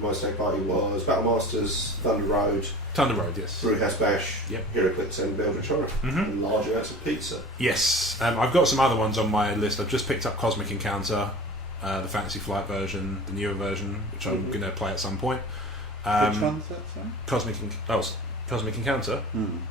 my stag party was Battlemasters, Thunder Road, yes. Brewhouse Bash, Heroclix, and Eldritch Horror, and large amounts of pizza. Yes, I've got some other ones on my list. I've just picked up Cosmic Encounter, the Fantasy Flight version, the newer version, which I'm going to play at some point. Which one's that? Sorry? Cosmic Encounter.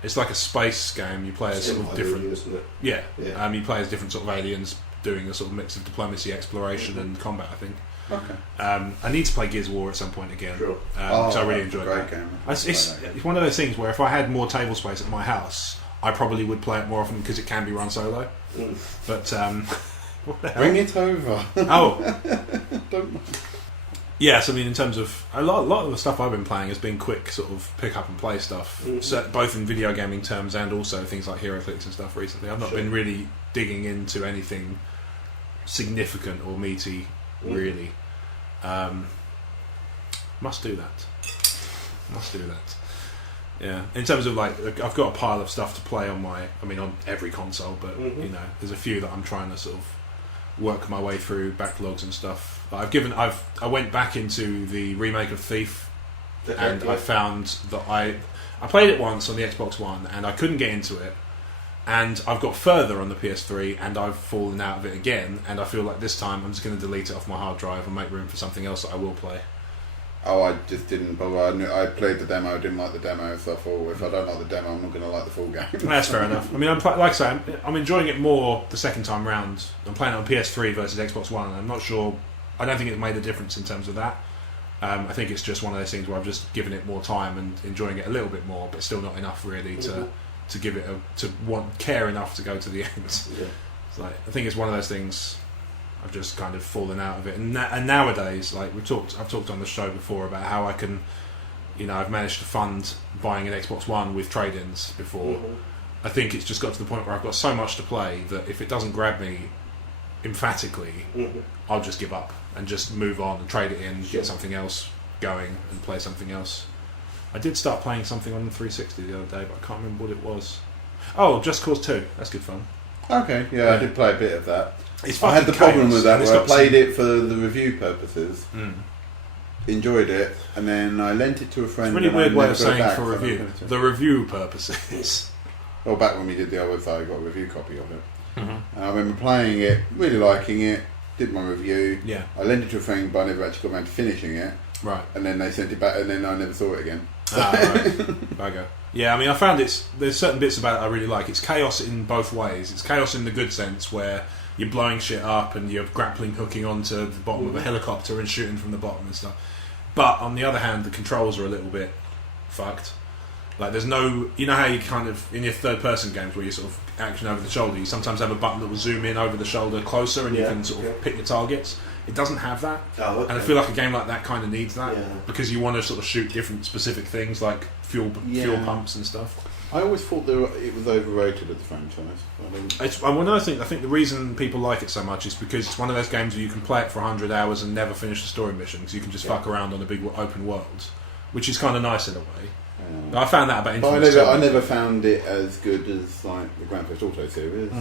It's like a space game. You play as sort of different. Isn't it? Yeah. You play as different sort of aliens, doing a sort of mix of diplomacy, exploration, and combat. I think. Okay. I need to play Gears of War at some point again. Sure. Because I really enjoyed that. Game. It's one of those things where if I had more table space at my house, I probably would play it more often because it can be run solo. But what the hell? Bring it over. Oh. Don't mind. Yes, I mean in terms of a lot of the stuff I've been playing has been quick sort of pick up and play stuff, so, both in video gaming terms and also things like Heroclix and stuff recently. I've not been really digging into anything significant or meaty. Really, must do that. Yeah, in terms of like, I've got a pile of stuff to play on on every console, but there's a few that I'm trying to sort of work my way through backlogs and stuff. I went back into the remake of Thief, and I found that I played it once on the Xbox One, and I couldn't get into it. And I've got further on the PS3, and I've fallen out of it again. And I feel like this time I'm just going to delete it off my hard drive and make room for something else that I will play. Oh, I just didn't bother. I played the demo, didn't like the demo, so I thought, if I don't like the demo, I'm not going to like the full game. That's fair enough. I mean, like I say, I'm enjoying it more the second time round. I'm playing it on PS3 versus Xbox One, and I'm not sure... I don't think it made a difference in terms of that. I think it's just one of those things where I've just given it more time and enjoying it a little bit more, but still not enough really to give it care enough to go to the end. Yeah. It's like, I think it's one of those things I've just kind of fallen out of it. And nowadays, like I've talked on the show before about how I can, I've managed to fund buying an Xbox One with trade-ins before. I think it's just got to the point where I've got so much to play that if it doesn't grab me emphatically, I'll just give up and just move on and trade it in, get something else going and play something else. I did start playing something on the 360 the other day, but I can't remember what it was. Oh, Just Cause 2. That's good fun. Okay, yeah, I did play a bit of that. I had the chaos, problem with that where I played it for the review purposes, enjoyed it, and then I lent it to a friend. It's a really weird way of saying back, for review. The review purposes. Well, back when we did the other side, I got a review copy of it. And I remember playing it, really liking it, did my review. Yeah. I lent it to a friend, but I never actually got around to finishing it. Right. And then they sent it back, and then I never saw it again. Right. Bugger. Yeah, I mean, I found there's certain bits about it I really like. It's chaos in both ways. It's chaos in the good sense, where you're blowing shit up and you're grappling hooking onto the bottom of a helicopter and shooting from the bottom and stuff. But on the other hand, the controls are a little bit fucked. Like, there's no... You know how you kind of... In your third-person games where you sort of action over the shoulder, you sometimes have a button that will zoom in over the shoulder closer and you can sort of pick your targets. It doesn't have that. Oh, okay. And I feel like a game like that kind of needs that. Because you want to sort of shoot different specific things like fuel pumps and stuff. I always thought it was overrated at the franchise. I think the reason people like it so much is because it's one of those games where you can play it for 100 hours and never finish the story mission, because you can just fuck around on a big open world, which is kind of nice in a way. I found that about Infamous. I never found it as good as like the Grand Theft Auto series,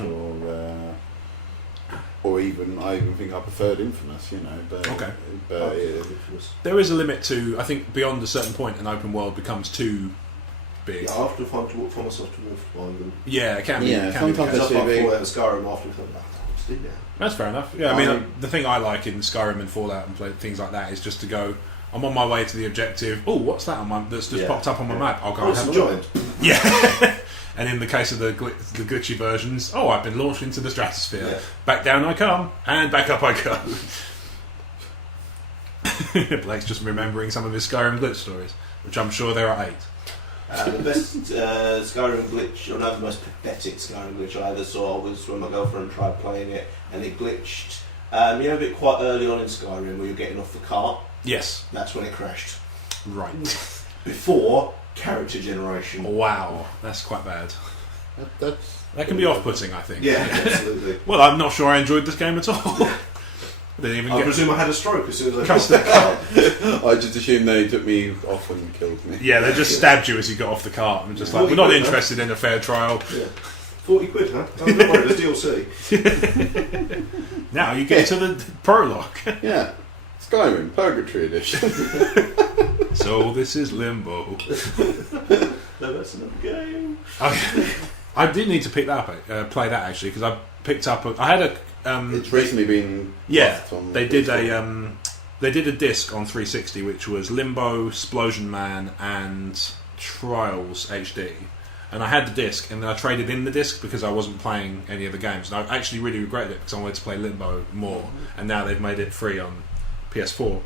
or even I think I preferred Infamous. But there is a limit to. I think beyond a certain point, an open world becomes too big. Yeah, I often find to walk for myself to move behind them. Yeah, it can be. Yeah, sometimes that's why Fallout Skyrim after that. That's fair enough. Yeah, I mean, the thing I like in Skyrim and Fallout and things like that is just to go. I'm on my way to the objective. Oh, what's that that's just popped up on my map? I'll go and have a look. Yeah. And in the case of the glitchy versions, I've been launched into the stratosphere. Yeah. Back down I come, and back up I go. Blake's just remembering some of his Skyrim glitch stories, which I'm sure there are 8. The best Skyrim glitch, or no, the most pathetic Skyrim glitch I ever saw was when my girlfriend tried playing it, and it glitched. A bit quite early on in Skyrim where you're getting off the cart. Yes. That's when it crashed. Right. Before character generation. Wow, that's quite bad. That can be off-putting, I think. Yeah, absolutely. Well, I'm not sure I enjoyed this game at all. I presume I had a stroke as soon as I crossed the cart. I just assumed they took me off and killed me. Yeah, they just stabbed you as you got off the cart and just like, we're not interested in a fair trial. Yeah. 40 quid, huh? Don't worry, the DLC. Now you get to the prologue. Yeah. Skyrim, Purgatory Edition. So this is Limbo. No, that's another game. I did need to pick that up, play that actually, because I picked up. I had a. It's recently been. They did a disc on 360, which was Limbo, Splosion Man, and Trials HD. And I had the disc, and then I traded in the disc because I wasn't playing any of the games. And I actually really regretted it because I wanted to play Limbo more. And now they've made it free on PS4.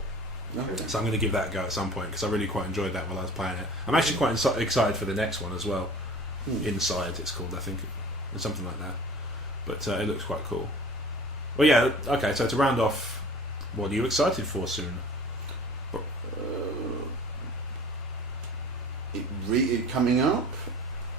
Okay. So I'm going to give that a go at some point because I really quite enjoyed that while I was playing it. I'm actually quite excited for the next one as well. Inside, it's called, I think, or something like that. But it looks quite cool. Well, yeah. Okay, so to round off, what are you excited for soon? It coming up.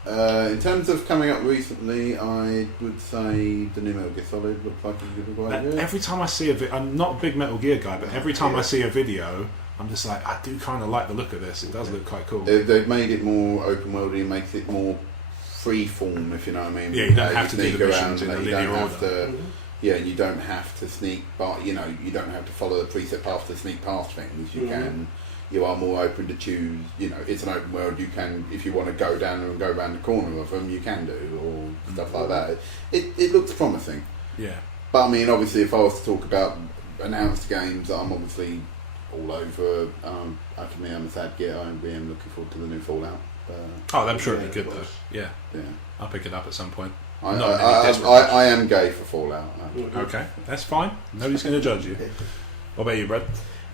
In terms of coming up recently, I would say the new Metal Gear Solid looks like it's going to be quite good. Every time I see I'm not a big Metal Gear guy, but every time I see a video, I'm just like, I do kind of like the look of this. It does look quite cool. They've made it more open worldy and makes it more free form, if you know what I mean. Yeah, you don't have to do the missions in a linear order. Yeah, you don't have to sneak, but you don't have to follow the preset path to sneak past things. You can. You are more open to choose. It's an open world. You can, if you want to go down and go around the corner of them, you can do, or stuff like that. It looks promising. Yeah. But I mean, obviously, if I was to talk about announced games, I'm obviously all over. After me, I'm a sad git. I am looking forward to the new Fallout. I'm sure it'll be good though. Yeah. I'll pick it up at some point. I am gay for Fallout. Okay, that's fine. Nobody's going to judge you. What about you, Brad?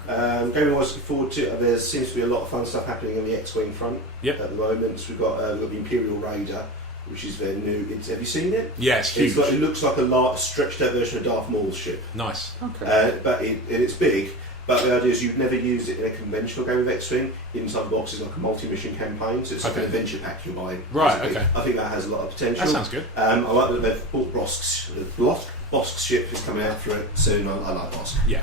Game I was looking forward to. There seems to be a lot of fun stuff happening on the X-Wing front at the moment. So we've got the Imperial Raider, which is their new. Have you seen it? Yeah, it's huge. It looks like a stretched out version of Darth Maul's ship. Nice. Okay. But it's big. But the idea is you'd never use it in a conventional game of X-Wing. Inside the box is like a multi-mission campaign, so it's like an adventure pack you buy. Right, okay. I think that has a lot of potential. That sounds good. I like that they've bought Bosk's ship is coming out for it soon. I like Bosk. Yeah.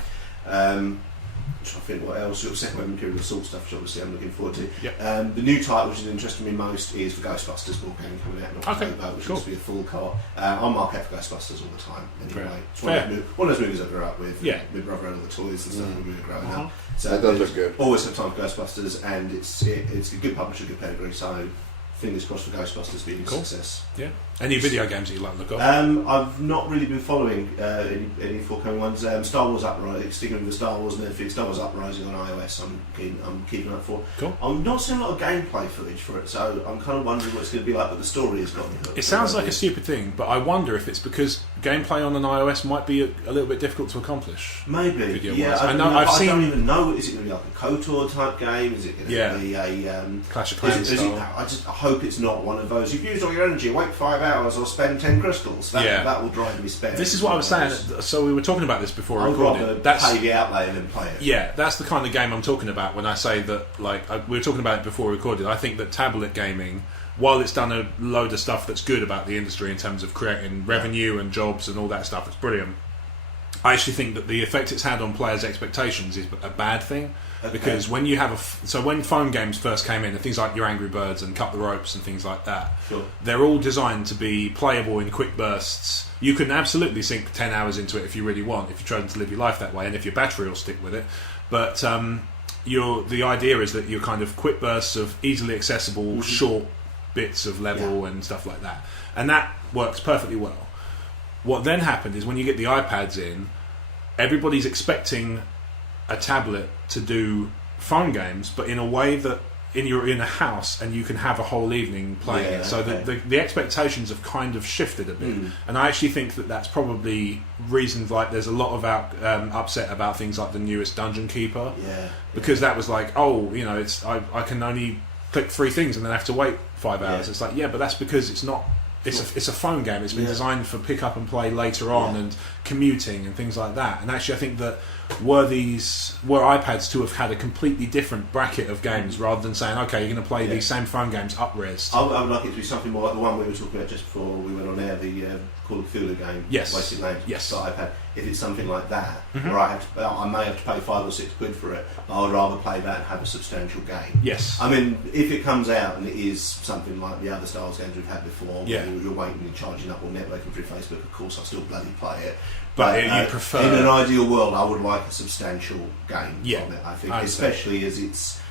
I think what else? Your second wave Imperial Assault stuff, which obviously I'm looking forward to. Yep. The new title, which is interesting me most, is the Ghostbusters board game coming out in October, which looks to be a full cart. I mark out for Ghostbusters all the time. Anyway, it's one of those movies I grew up with. Yeah. My brother had all the toys and stuff when we were growing up. So that does look good. Always have time for Ghostbusters, and it's a good publisher, good pedigree. So fingers crossed for Ghostbusters being a success. Yeah. Any video games that you like to look at? I've not really been following any forthcoming ones. Star Wars Uprising, sticking with the Star Wars and everything. Star Wars Uprising on iOS, I'm keeping up for. Cool. I'm not seeing a lot of gameplay footage for it, so I'm kind of wondering what it's going to be like, but the story has got me hooked. It sounds like a stupid thing, but I wonder if it's because gameplay on an iOS might be a little bit difficult to accomplish. Maybe. Yeah, I don't even know. Is it going to be like a KOTOR type game? Is it going to be a Clash of Clans style? I hope it's not one of those. You've used all your energy. Wait 5 hours or spend 10 crystals. That will drive me spare. This is what I was saying. So we were talking about this before recording. That's pay the outlay and then play it. Yeah, that's the kind of game I'm talking about when I say that. We were talking about it before we recorded. I think that tablet gaming, while it's done a load of stuff that's good about the industry in terms of creating revenue and jobs and all that stuff, it's brilliant. I actually think that the effect it's had on players' expectations is a bad thing. Because when you have when phone games first came in, and things like your Angry Birds and Cut the Ropes and things like that, they're all designed to be playable in quick bursts. You can absolutely sink 10 hours into it if you really want, if you're trying to live your life that way, and if your battery will stick with it. But the idea is that you're kind of quick bursts of easily accessible, short bits of level and stuff like that, and that works perfectly well. What then happened is when you get the iPads in, everybody's expecting a tablet to do phone games, but in a way that you're in a house and you can have a whole evening playing it. So the expectations have kind of shifted a bit, and I actually think that that's probably reasons like there's a lot of upset about things like the newest Dungeon Keeper, because that was like, it's I can only click 3 things and then have to wait 5 hours. It's like, but that's because it's not. It's a phone game. It's been designed for pick up and play later on and commuting and things like that. And actually, I think that were iPads to have had a completely different bracket of games rather than saying, okay, you're going to play these same phone games up-res. I would like it to be something more like the one we were talking about just before we went on air, the Call of Cthulhu game, Wasted Lands, for iPad. If it's something like that, where I may have to pay $5 or $6 for it, but I would rather play that and have a substantial game. Yes. I mean, if it comes out and it is something like the other Star Wars games we've had before, where you're waiting and charging up or networking through Facebook, of course I'll still bloody play it. But you prefer... In an ideal world, I would like a substantial game from it, I think. Especially as it's...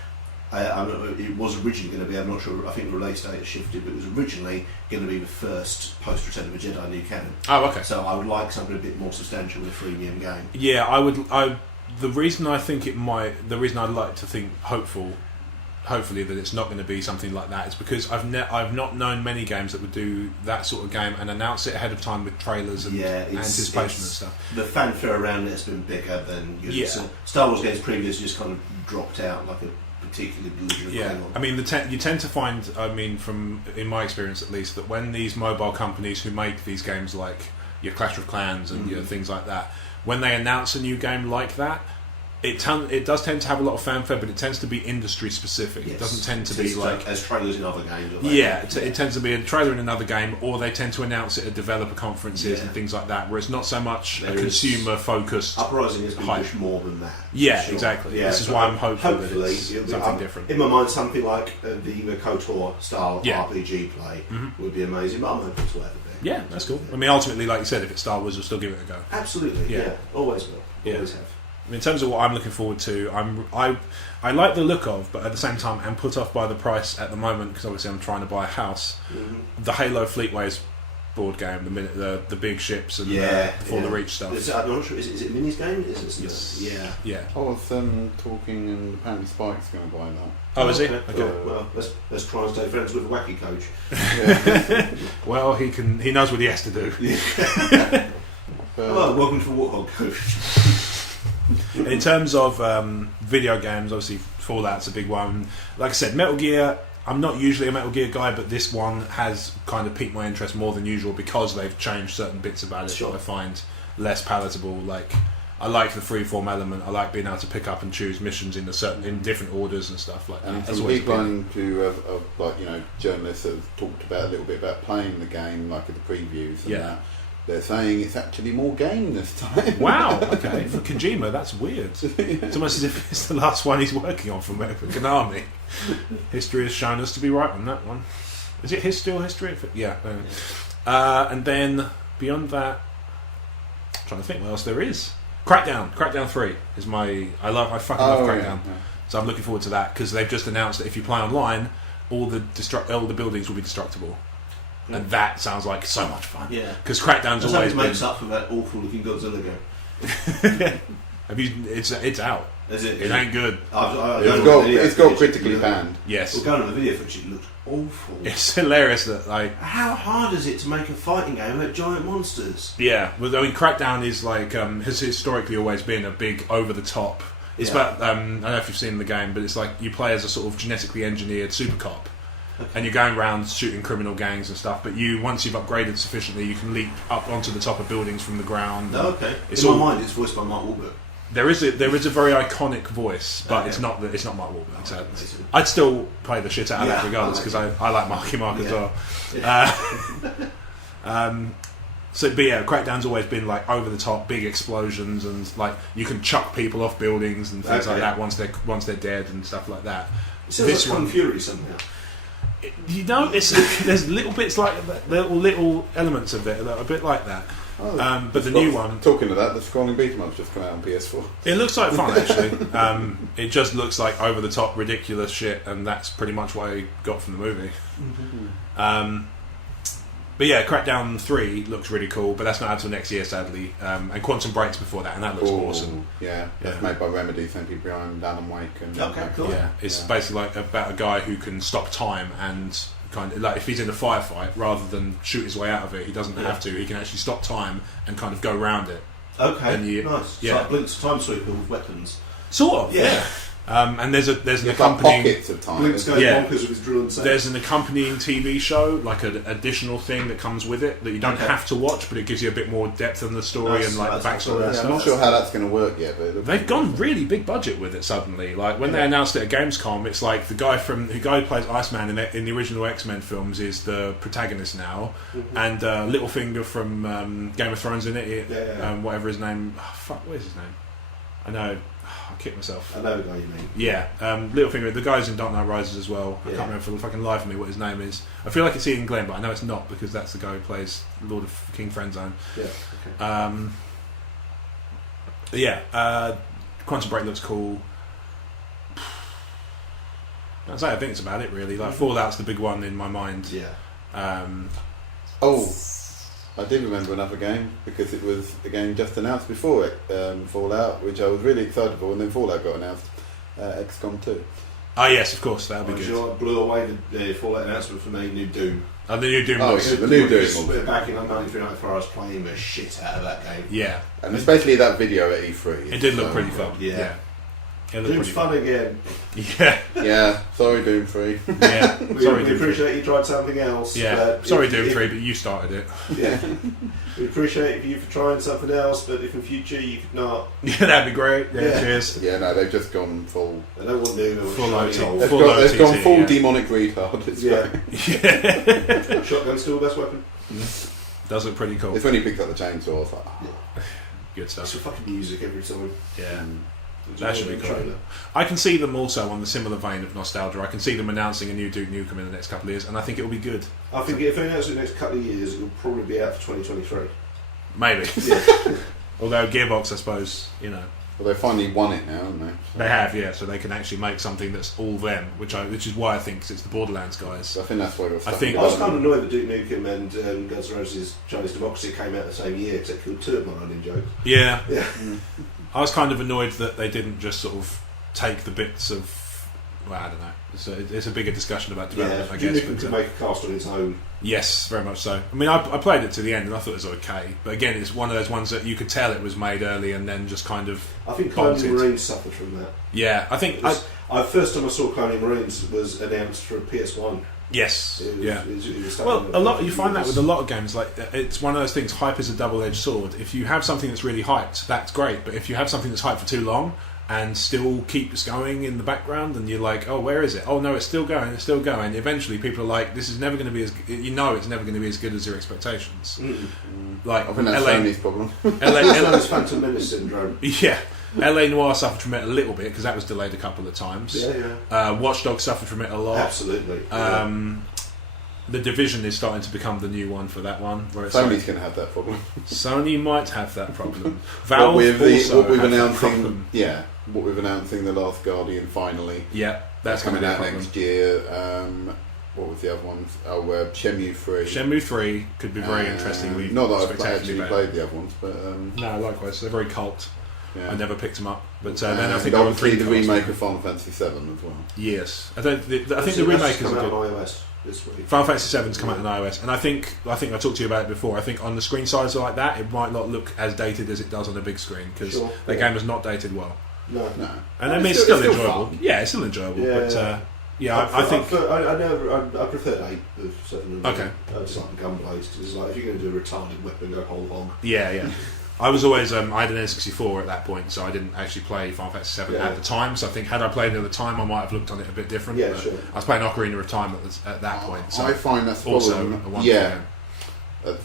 it was originally going to be, I'm not sure, I think the release date has shifted, but it was originally going to be the first post-Return of the Jedi new canon. Oh, okay. So I would like something a bit more substantial with a freemium game. Yeah, I would... the reason I think it might... The reason I'd like to think hopefully that it's not going to be something like that is because I've not known many games that would do that sort of game and announce it ahead of time with trailers and anticipation and stuff. The fanfare around it has been bigger than Star Wars games previously just kind of dropped out like a particularly belligerent thing. I mean, you tend to find, in my experience at least, that when these mobile companies who make these games like your Clash of Clans and your things like that, when they announce a new game like that, it does tend to have a lot of fanfare, but it tends to be industry specific. Yes. It doesn't tend to be like as trailers in other games. It tends to be a trailer in another game, or they tend to announce it at developer conferences and things like that, where it's not so much a consumer focused. Uprising has been pushed more than that. Yeah, exactly. Yeah, this is why I'm hopeful that it's something different. In my mind, something like the KOTOR style RPG play would be amazing. But I'm hoping to have it. Yeah, that's cool. I mean, ultimately, like you said, if it's Star Wars, we'll still give it a go. Absolutely, yeah. Always will. Always have. I mean, in terms of what I'm looking forward to, I like the look of, but at the same time, I'm put off by the price at the moment because obviously I'm trying to buy a house. Mm-hmm. The Halo Fleetways board game, the big ships and before the Reach stuff. I'm not sure. Is it a minis game? Yes. Yeah. I was talking, and apparently Spike's going to buy that. Oh, is he? Okay. Well, let's try and stay friends with a wacky coach. Well, he knows what he has to do. Welcome to Warthog Coach. In terms of video games, obviously Fallout's a big one. Like I said, Metal Gear. I'm not usually a Metal Gear guy, but this one has kind of piqued my interest more than usual because they've changed certain bits about it that I find less palatable. Like, I like the freeform element. I like being able to pick up and choose missions in different orders and stuff like that. And some people who have journalists that have talked about a little bit about playing the game, like at the previews and that. They're saying it's actually more game this time. Wow, okay. For Kojima, that's weird. It's almost as if it's the last one he's working on for Konami. History has shown us to be right on that one. Is it still history? Yeah. And then, beyond that, I'm trying to think what else there is. Crackdown 3 is I fucking love Crackdown. Yeah. So I'm looking forward to that, because they've just announced that if you play online, all the buildings will be destructible. Yeah. And that sounds like so much fun. Yeah. Because Crackdown's always been... makes up for that awful looking Godzilla game. It's out. Is it? It ain't good. It's got critically banned. Yes. We're going on the video footage. It looks awful. It's hilarious that How hard is it to make a fighting game about giant monsters? Yeah. Well, I mean, Crackdown is has historically always been a big over the top. It's about I don't know if you've seen the game, but it's like you play as a sort of genetically engineered super cop. Okay. And you're going around shooting criminal gangs and stuff, but once you've upgraded sufficiently, you can leap up onto the top of buildings from the ground. Oh, okay. In my mind, it's voiced by Mark Wahlberg. There is a very iconic voice, but it's not Mark Wahlberg. So I'd still play the shit out of that regardless, because I like Marky Mark as well. Crackdown's always been like over the top, big explosions, and like you can chuck people off buildings and things like that once they're dead and stuff like that. So this one Fury somehow. There's little bits like little elements of it that are a bit like that. But the new one... Talking of that, the scrolling beat 'em up's just come out on PS4. It looks like fun, actually. It just looks like over-the-top, ridiculous shit, and that's pretty much what I got from the movie. Mm-hmm. But yeah, Crackdown 3 looks really cool, but that's not until next year, sadly. And Quantum Break's before that, and that looks awesome. Yeah, that's made by Remedy, same people behind Alan Wake. Cool. Yeah, it's basically like about a guy who can stop time and... kind of like if he's in a firefight, rather than shoot his way out of it, he doesn't have to. He can actually stop time and kind of go around it. Okay, nice. Yeah, it's like Blink's Time Sweeper with weapons. Sort of. Yeah. And there's an accompanying pockets of time. Blink's going bonkers with his drill and safe. There's an accompanying TV show, like an additional thing that comes with it that you don't have to watch, but it gives you a bit more depth in the story and like the backstory and stuff. I'm not sure how that's going to work yet, but they've gone really big budget with it suddenly. Like when they announced it at Gamescom, it's like the guy who plays Iceman in the original X-Men films is the protagonist now, and Littlefinger from Game of Thrones in it. Whatever his name. What is his name? I know. I kicked myself. I know the guy you mean. Yeah, Littlefinger. The guy's in Dark Knight Rises as well. I can't remember for the fucking life of me what his name is. I feel like it's Ian Glenn, but I know it's not, because that's the guy who plays Lord of King Friendzone. Quantum Break looks cool. I think it's about it really. Like Fallout's the big one in my mind. Yeah. I did remember another game, because it was a game just announced before it, Fallout, which I was really excited for, and then Fallout got announced, XCOM 2. Oh yes, of course, that'll be good. Sure, blew away the Fallout announcement from the new Doom. Oh, the new Doom. The new Doom. Back in 93-94, I was playing the shit out of that game. Yeah. And especially that video at E3. It did look pretty fun. Yeah. Doom's fun again. Yeah. Yeah. Sorry, Doom 3. Yeah. Sorry, we appreciate you tried something else. Yeah. Sorry, Doom 3, but you started it. Yeah. We appreciate you for trying something else, but if in future you could not. Yeah, that'd be great. Yeah. Cheers. Yeah. No, they've just gone full. They don't want Doom. Full OT. They've gone full demonic retard. It's yeah. Shotgun's still the best weapon. Does look pretty cool. It's when he picks up the chainsaw. It's like, good stuff. It's fucking music every time. Yeah. That should be cool. I can see them also on the similar vein of nostalgia. I can see them announcing a new Duke Nukem in the next couple of years, and I think it will be good. I think if they announce it in the next couple of years, it will probably be out for 2023. Maybe. Yeah. Although Gearbox, I suppose, Well, they finally won it now, haven't they? They have, yeah. So they can actually make something that's all them, which is why I think it's the Borderlands guys. I think that's why we're stuck. I was kind of annoyed that Duke Nukem and Guns N' Roses Chinese Democracy came out the same year, because it killed two of my running jokes. Yeah. Yeah. I was kind of annoyed that they didn't just sort of take the bits of. Well, I don't know. It's a bigger discussion about development, I guess. Duke Nukem could make a cast on its own. Yes, very much so. I mean, I played it to the end and I thought it was okay. But again, it's one of those ones that you could tell it was made early and then just kind of. I think Colonial Marines suffered from that. Yeah, I think. First time I saw Colonial Marines was announced for PS1. Yes. It was well, a lot. You find that with a lot of games. Like, it's one of those things. Hype is a double-edged sword. If you have something that's really hyped, that's great. But if you have something that's hyped for too long and still keeps going in the background, and you're like, oh, where is it? Oh no, it's still going. It's still going. Eventually, people are like, this is never going to be as. It's never going to be as good as your expectations. Like, I think that's Sony's problem. LA's Phantom Menace syndrome. Yeah. LA Noire suffered from it a little bit because that was delayed a couple of times. Yeah. Watch Dogs suffered from it a lot. Absolutely. The Division is starting to become the new one for that one. Where it's Sony's going to have that problem. Sony might have that problem. Valve what we've announcing The Last Guardian finally. Yeah, that's coming out next year. What was the other ones? Shenmue 3. Shenmue 3 could be very interesting. Not that I've actually played the other ones, but no, likewise. They're very cult. Yeah. I never picked them up, but then I think obviously the remake of Final Fantasy VII as well. Yes, I think the remake is coming good. out on iOS this week. Final Fantasy VII's come out on iOS, and I think I talked to you about it before. I think on the screen size like that, it might not look as dated as it does on a big screen because the game is not dated well. No. And I mean, it's still enjoyable. Yeah, it's still enjoyable. Yeah, but I think I prefer 8 of 7. Okay. I just like the gunblades because it's like if you're going to do a retarded weapon, go whole hog. Yeah. I was always I had an N64 at that point, so I didn't actually play Final Fantasy VII at the time. So I think had I played it at the time, I might have looked on it a bit different. Yeah, sure. I was playing Ocarina of Time at that point. So I find that's also problem. a wonderful game.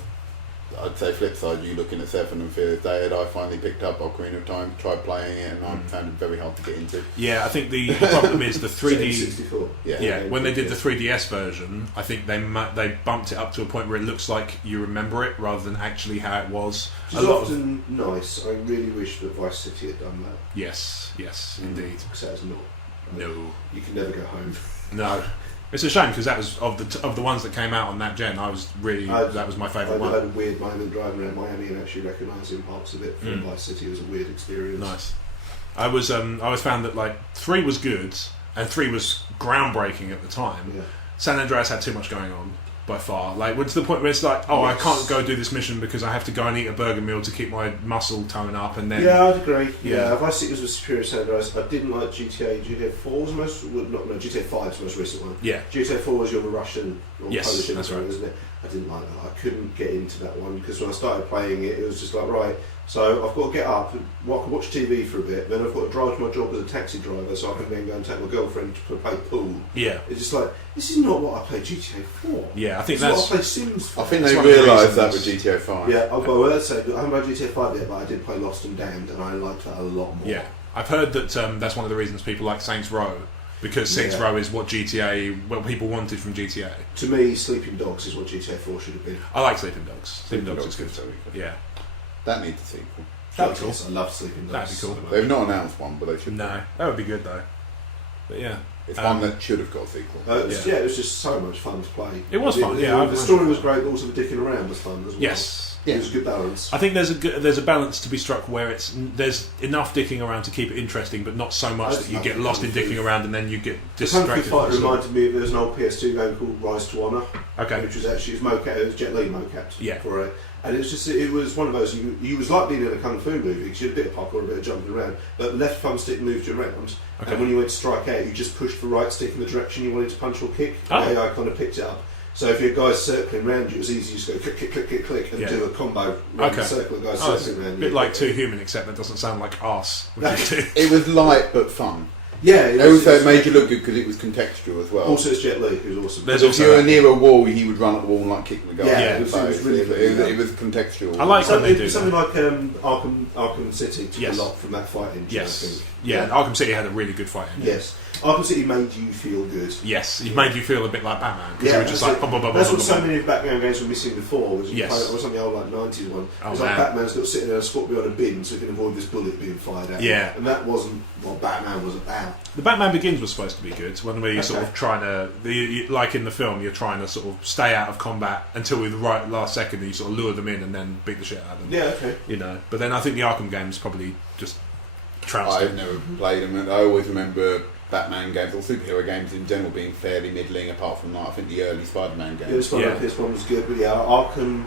I'd say flip side, you looking at 7 and Fear Dead, I finally picked up Ocarina of Time, tried playing it, and I found it very hard to get into. Yeah, I think the problem is the 3D. 64. Yeah, when they did the 3DS version, I think they bumped it up to a point where it looks like you remember it rather than actually how it was. Which is often nice. I really wish that Vice City had done that. Yes, indeed. Because that is not. No. You can never go home. No. It's a shame because that was of the ones that came out on that gen. That was my favourite one. I had a weird moment driving around Miami and actually recognising parts of it from Vice City. It was a weird experience. Nice. I always found that like 3 was good and 3 was groundbreaking at the time. Yeah. San Andreas had too much going on by far. Like, to the point where it's like, I can't go do this mission because I have to go and eat a burger meal to keep my muscle tone up, and then I'd agree. Yeah, Vice City was a superior San Andreas. I didn't like GTA. GTA 4 was GTA 5 was the most recent one. Yeah. GTA 4 was your Russian or Polish that's right, isn't it? I didn't like that. I couldn't get into that one because when I started playing it, it was just like, right, so I've got to get up and watch TV for a bit, then I've got to drive to my job as a taxi driver so I can then go and take my girlfriend to play pool. Yeah. It's just like, this is not what I played GTA 4. Yeah, I think this that's is what I played Sims for. I think they realised that with GTA 5. Yeah, I'd say, I haven't played GTA 5 yet, but I did play Lost and Damned and I liked that a lot more. Yeah. I've heard that that's one of the reasons people like Saints Row. Because Saints Row is what people wanted from GTA. To me, Sleeping Dogs is what GTA 4 should have been. I like Sleeping Dogs. Sleeping Dogs is good. Yeah. That needs a sequel. That'd be cool. I love Sleeping Dogs. That'd be cool. They've not announced one, but they should. No, that would be good though. But yeah. It's one that should have got a sequel. It was just so much fun to play. It was fun, yeah. The story was great, but also the dicking around was fun as well. Yes. Yeah. It was a good balance. I think there's a balance to be struck where there's enough dicking around to keep it interesting, but not so much that you get lost in dicking around and then you get distracted. The Kung Fu Fighter reminded me of there's an old PS2 game called Rise to Honour. Okay. Which was actually it was Jet Li mocapped. Yeah. For it. And it was one of those, you was like being in a Kung Fu movie because you had a bit of parkour, a bit of jumping around, but the left thumbstick moved you around, and when you went to strike out, you just pushed the right stick in the direction you wanted to punch or kick. The AI kind of picked it up. So if your guys circling around you, it was easy to just go click, click, click, click, click, and do a combo around the circle of guys circling around you. A bit like Too Human, except that doesn't sound like arse. It was light but fun. Yeah, it made you look good because it was contextual as well. Also, it's Jet Li, who's awesome. If you were near a wall, he would run at the wall and like kick the guy. Yeah, it was really it was contextual. I like when they do something that. like Arkham City took a lot from that fight engine. Yes. I think. Yeah, Arkham City had a really good fight engine. Yes. Arkham City made you feel good. Yes, it made you feel a bit like Batman because you were just like. That's what so many of Batman games were missing before. Was yes. Or something old like 90s one. Oh, it's like Batman's got sitting there, squat behind a bin, so he can avoid this bullet being fired at him. Yeah. And that wasn't what Batman was about. The Batman Begins was supposed to be good. When you're sort of trying to, like in the film, you're trying to sort of stay out of combat until the right last second, and you sort of lure them in and then beat the shit out of them. Yeah, okay. You know, but then I think the Arkham games probably just trounced I've never played them, and I always remember Batman games or superhero games in general being fairly middling, apart from like I think the early Spider-Man games. Yeah, the Spider-Man PS1 was good, but Arkham.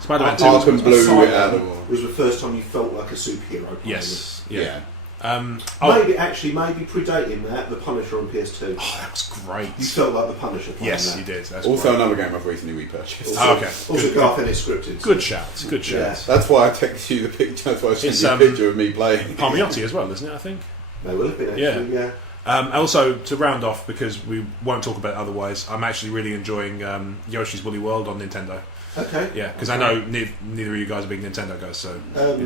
Spider-Man 2 Arkham Blue it out of all. Was the first time you felt like a superhero. Yes. Yeah. Maybe predating that, The Punisher on PS2. Oh, that was great. You felt like The Punisher playing yes, that. you did. That's also great. another game I've recently repurchased. Also, good. Garth Ennis scripted. Good shout. Good shout. Yeah. That's why I texted you the picture. That's why I sent you a picture of me playing. Palmiotti as well, isn't it? I think. They will have been actually. Yeah. Also, to round off, because we won't talk about it otherwise, I'm actually really enjoying Yoshi's Woolly World on Nintendo. Okay. Yeah, because I know neither of you guys are big Nintendo guys, so. No,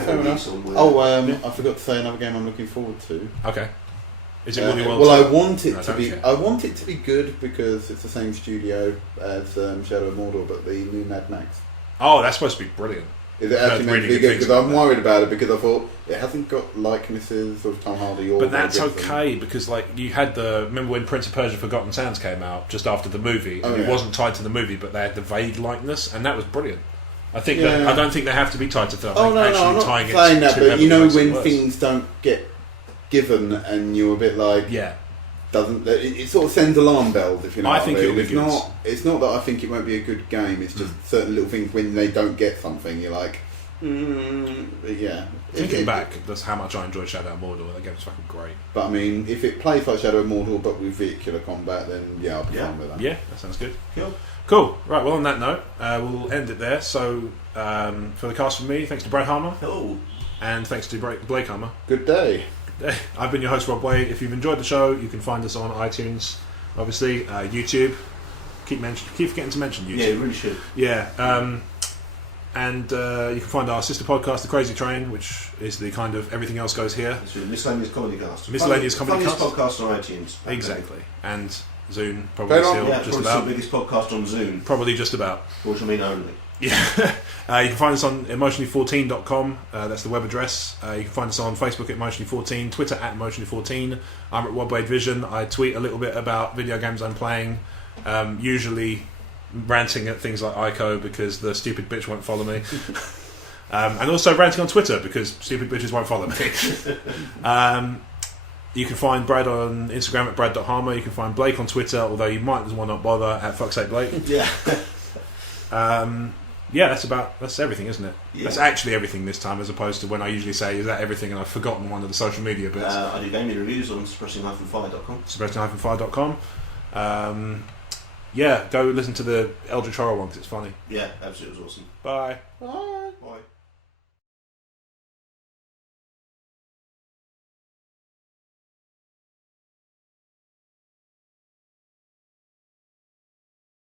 fair enough. I forgot to say another game I'm looking forward to. Okay. Is it Woolly World? Well, I want it to be. Care. I want it to be good because it's the same studio as Shadow of Mordor, but the new Mad Max. Oh, that's supposed to be brilliant. Is it actually meant to be good? Because I'm worried about it because I thought it hasn't got likenesses of Tom Hardy or. But that's okay because you had remember when Prince of Persia: Forgotten Sands came out just after the movie, and it wasn't tied to the movie, but they had the vague likeness, and that was brilliant. I think I don't think they have to be tied to film. Oh no, I'm not saying that, but you know when things don't get given, and you're a bit like doesn't it sort of sends alarm bells if you know. I think it'll be good. It's not that I think it won't be a good game. It's just certain little things when they don't get something, you're like, yeah. Thinking back, that's how much I enjoyed Shadow of Mordor. That game was fucking great. But I mean, if it plays like Shadow of Mordor but with vehicular combat, then I'll be fine with that. Yeah, that sounds good. Cool. Right. Well, on that note, we'll end it there. So, for the cast from me, thanks to Brad Harmer. Hello. And thanks to Blake Harmer. Good day. I've been your host, Rob Way. If you've enjoyed the show, you can find us on iTunes, obviously, YouTube. Keep forgetting to mention YouTube. Yeah, you really should. Yeah. And you can find our sister podcast, The Crazy Train, which is the kind of everything else goes here. It's a miscellaneous comedy cast. Miscellaneous comedy cast. Podcast on iTunes. Exactly. And Zune, probably still just about. The biggest podcast on Zune. Probably just about. Which I mean only. Yeah. You can find us on emotionally14.com. That's the web address. You can find us on Facebook at emotionally14, Twitter at emotionally14. I'm at Rob Wade Vision. I tweet a little bit about video games I'm playing, usually ranting at things like Ico because the stupid bitch won't follow me. And also ranting on Twitter because stupid bitches won't follow me. You can find Brad on Instagram at brad.harmer. You can find Blake on Twitter, although you might as well not bother, at fuck's sake Blake. Yeah. That's everything, isn't it? Yeah. That's actually everything this time, as opposed to when I usually say, is that everything? And I've forgotten one of the social media bits. I do gaming reviews on suppressing-fire.com. Suppressing-fire.com. Go listen to the Eldritch Horror one because it's funny. Yeah, absolutely, it was awesome. Bye. Bye. Bye.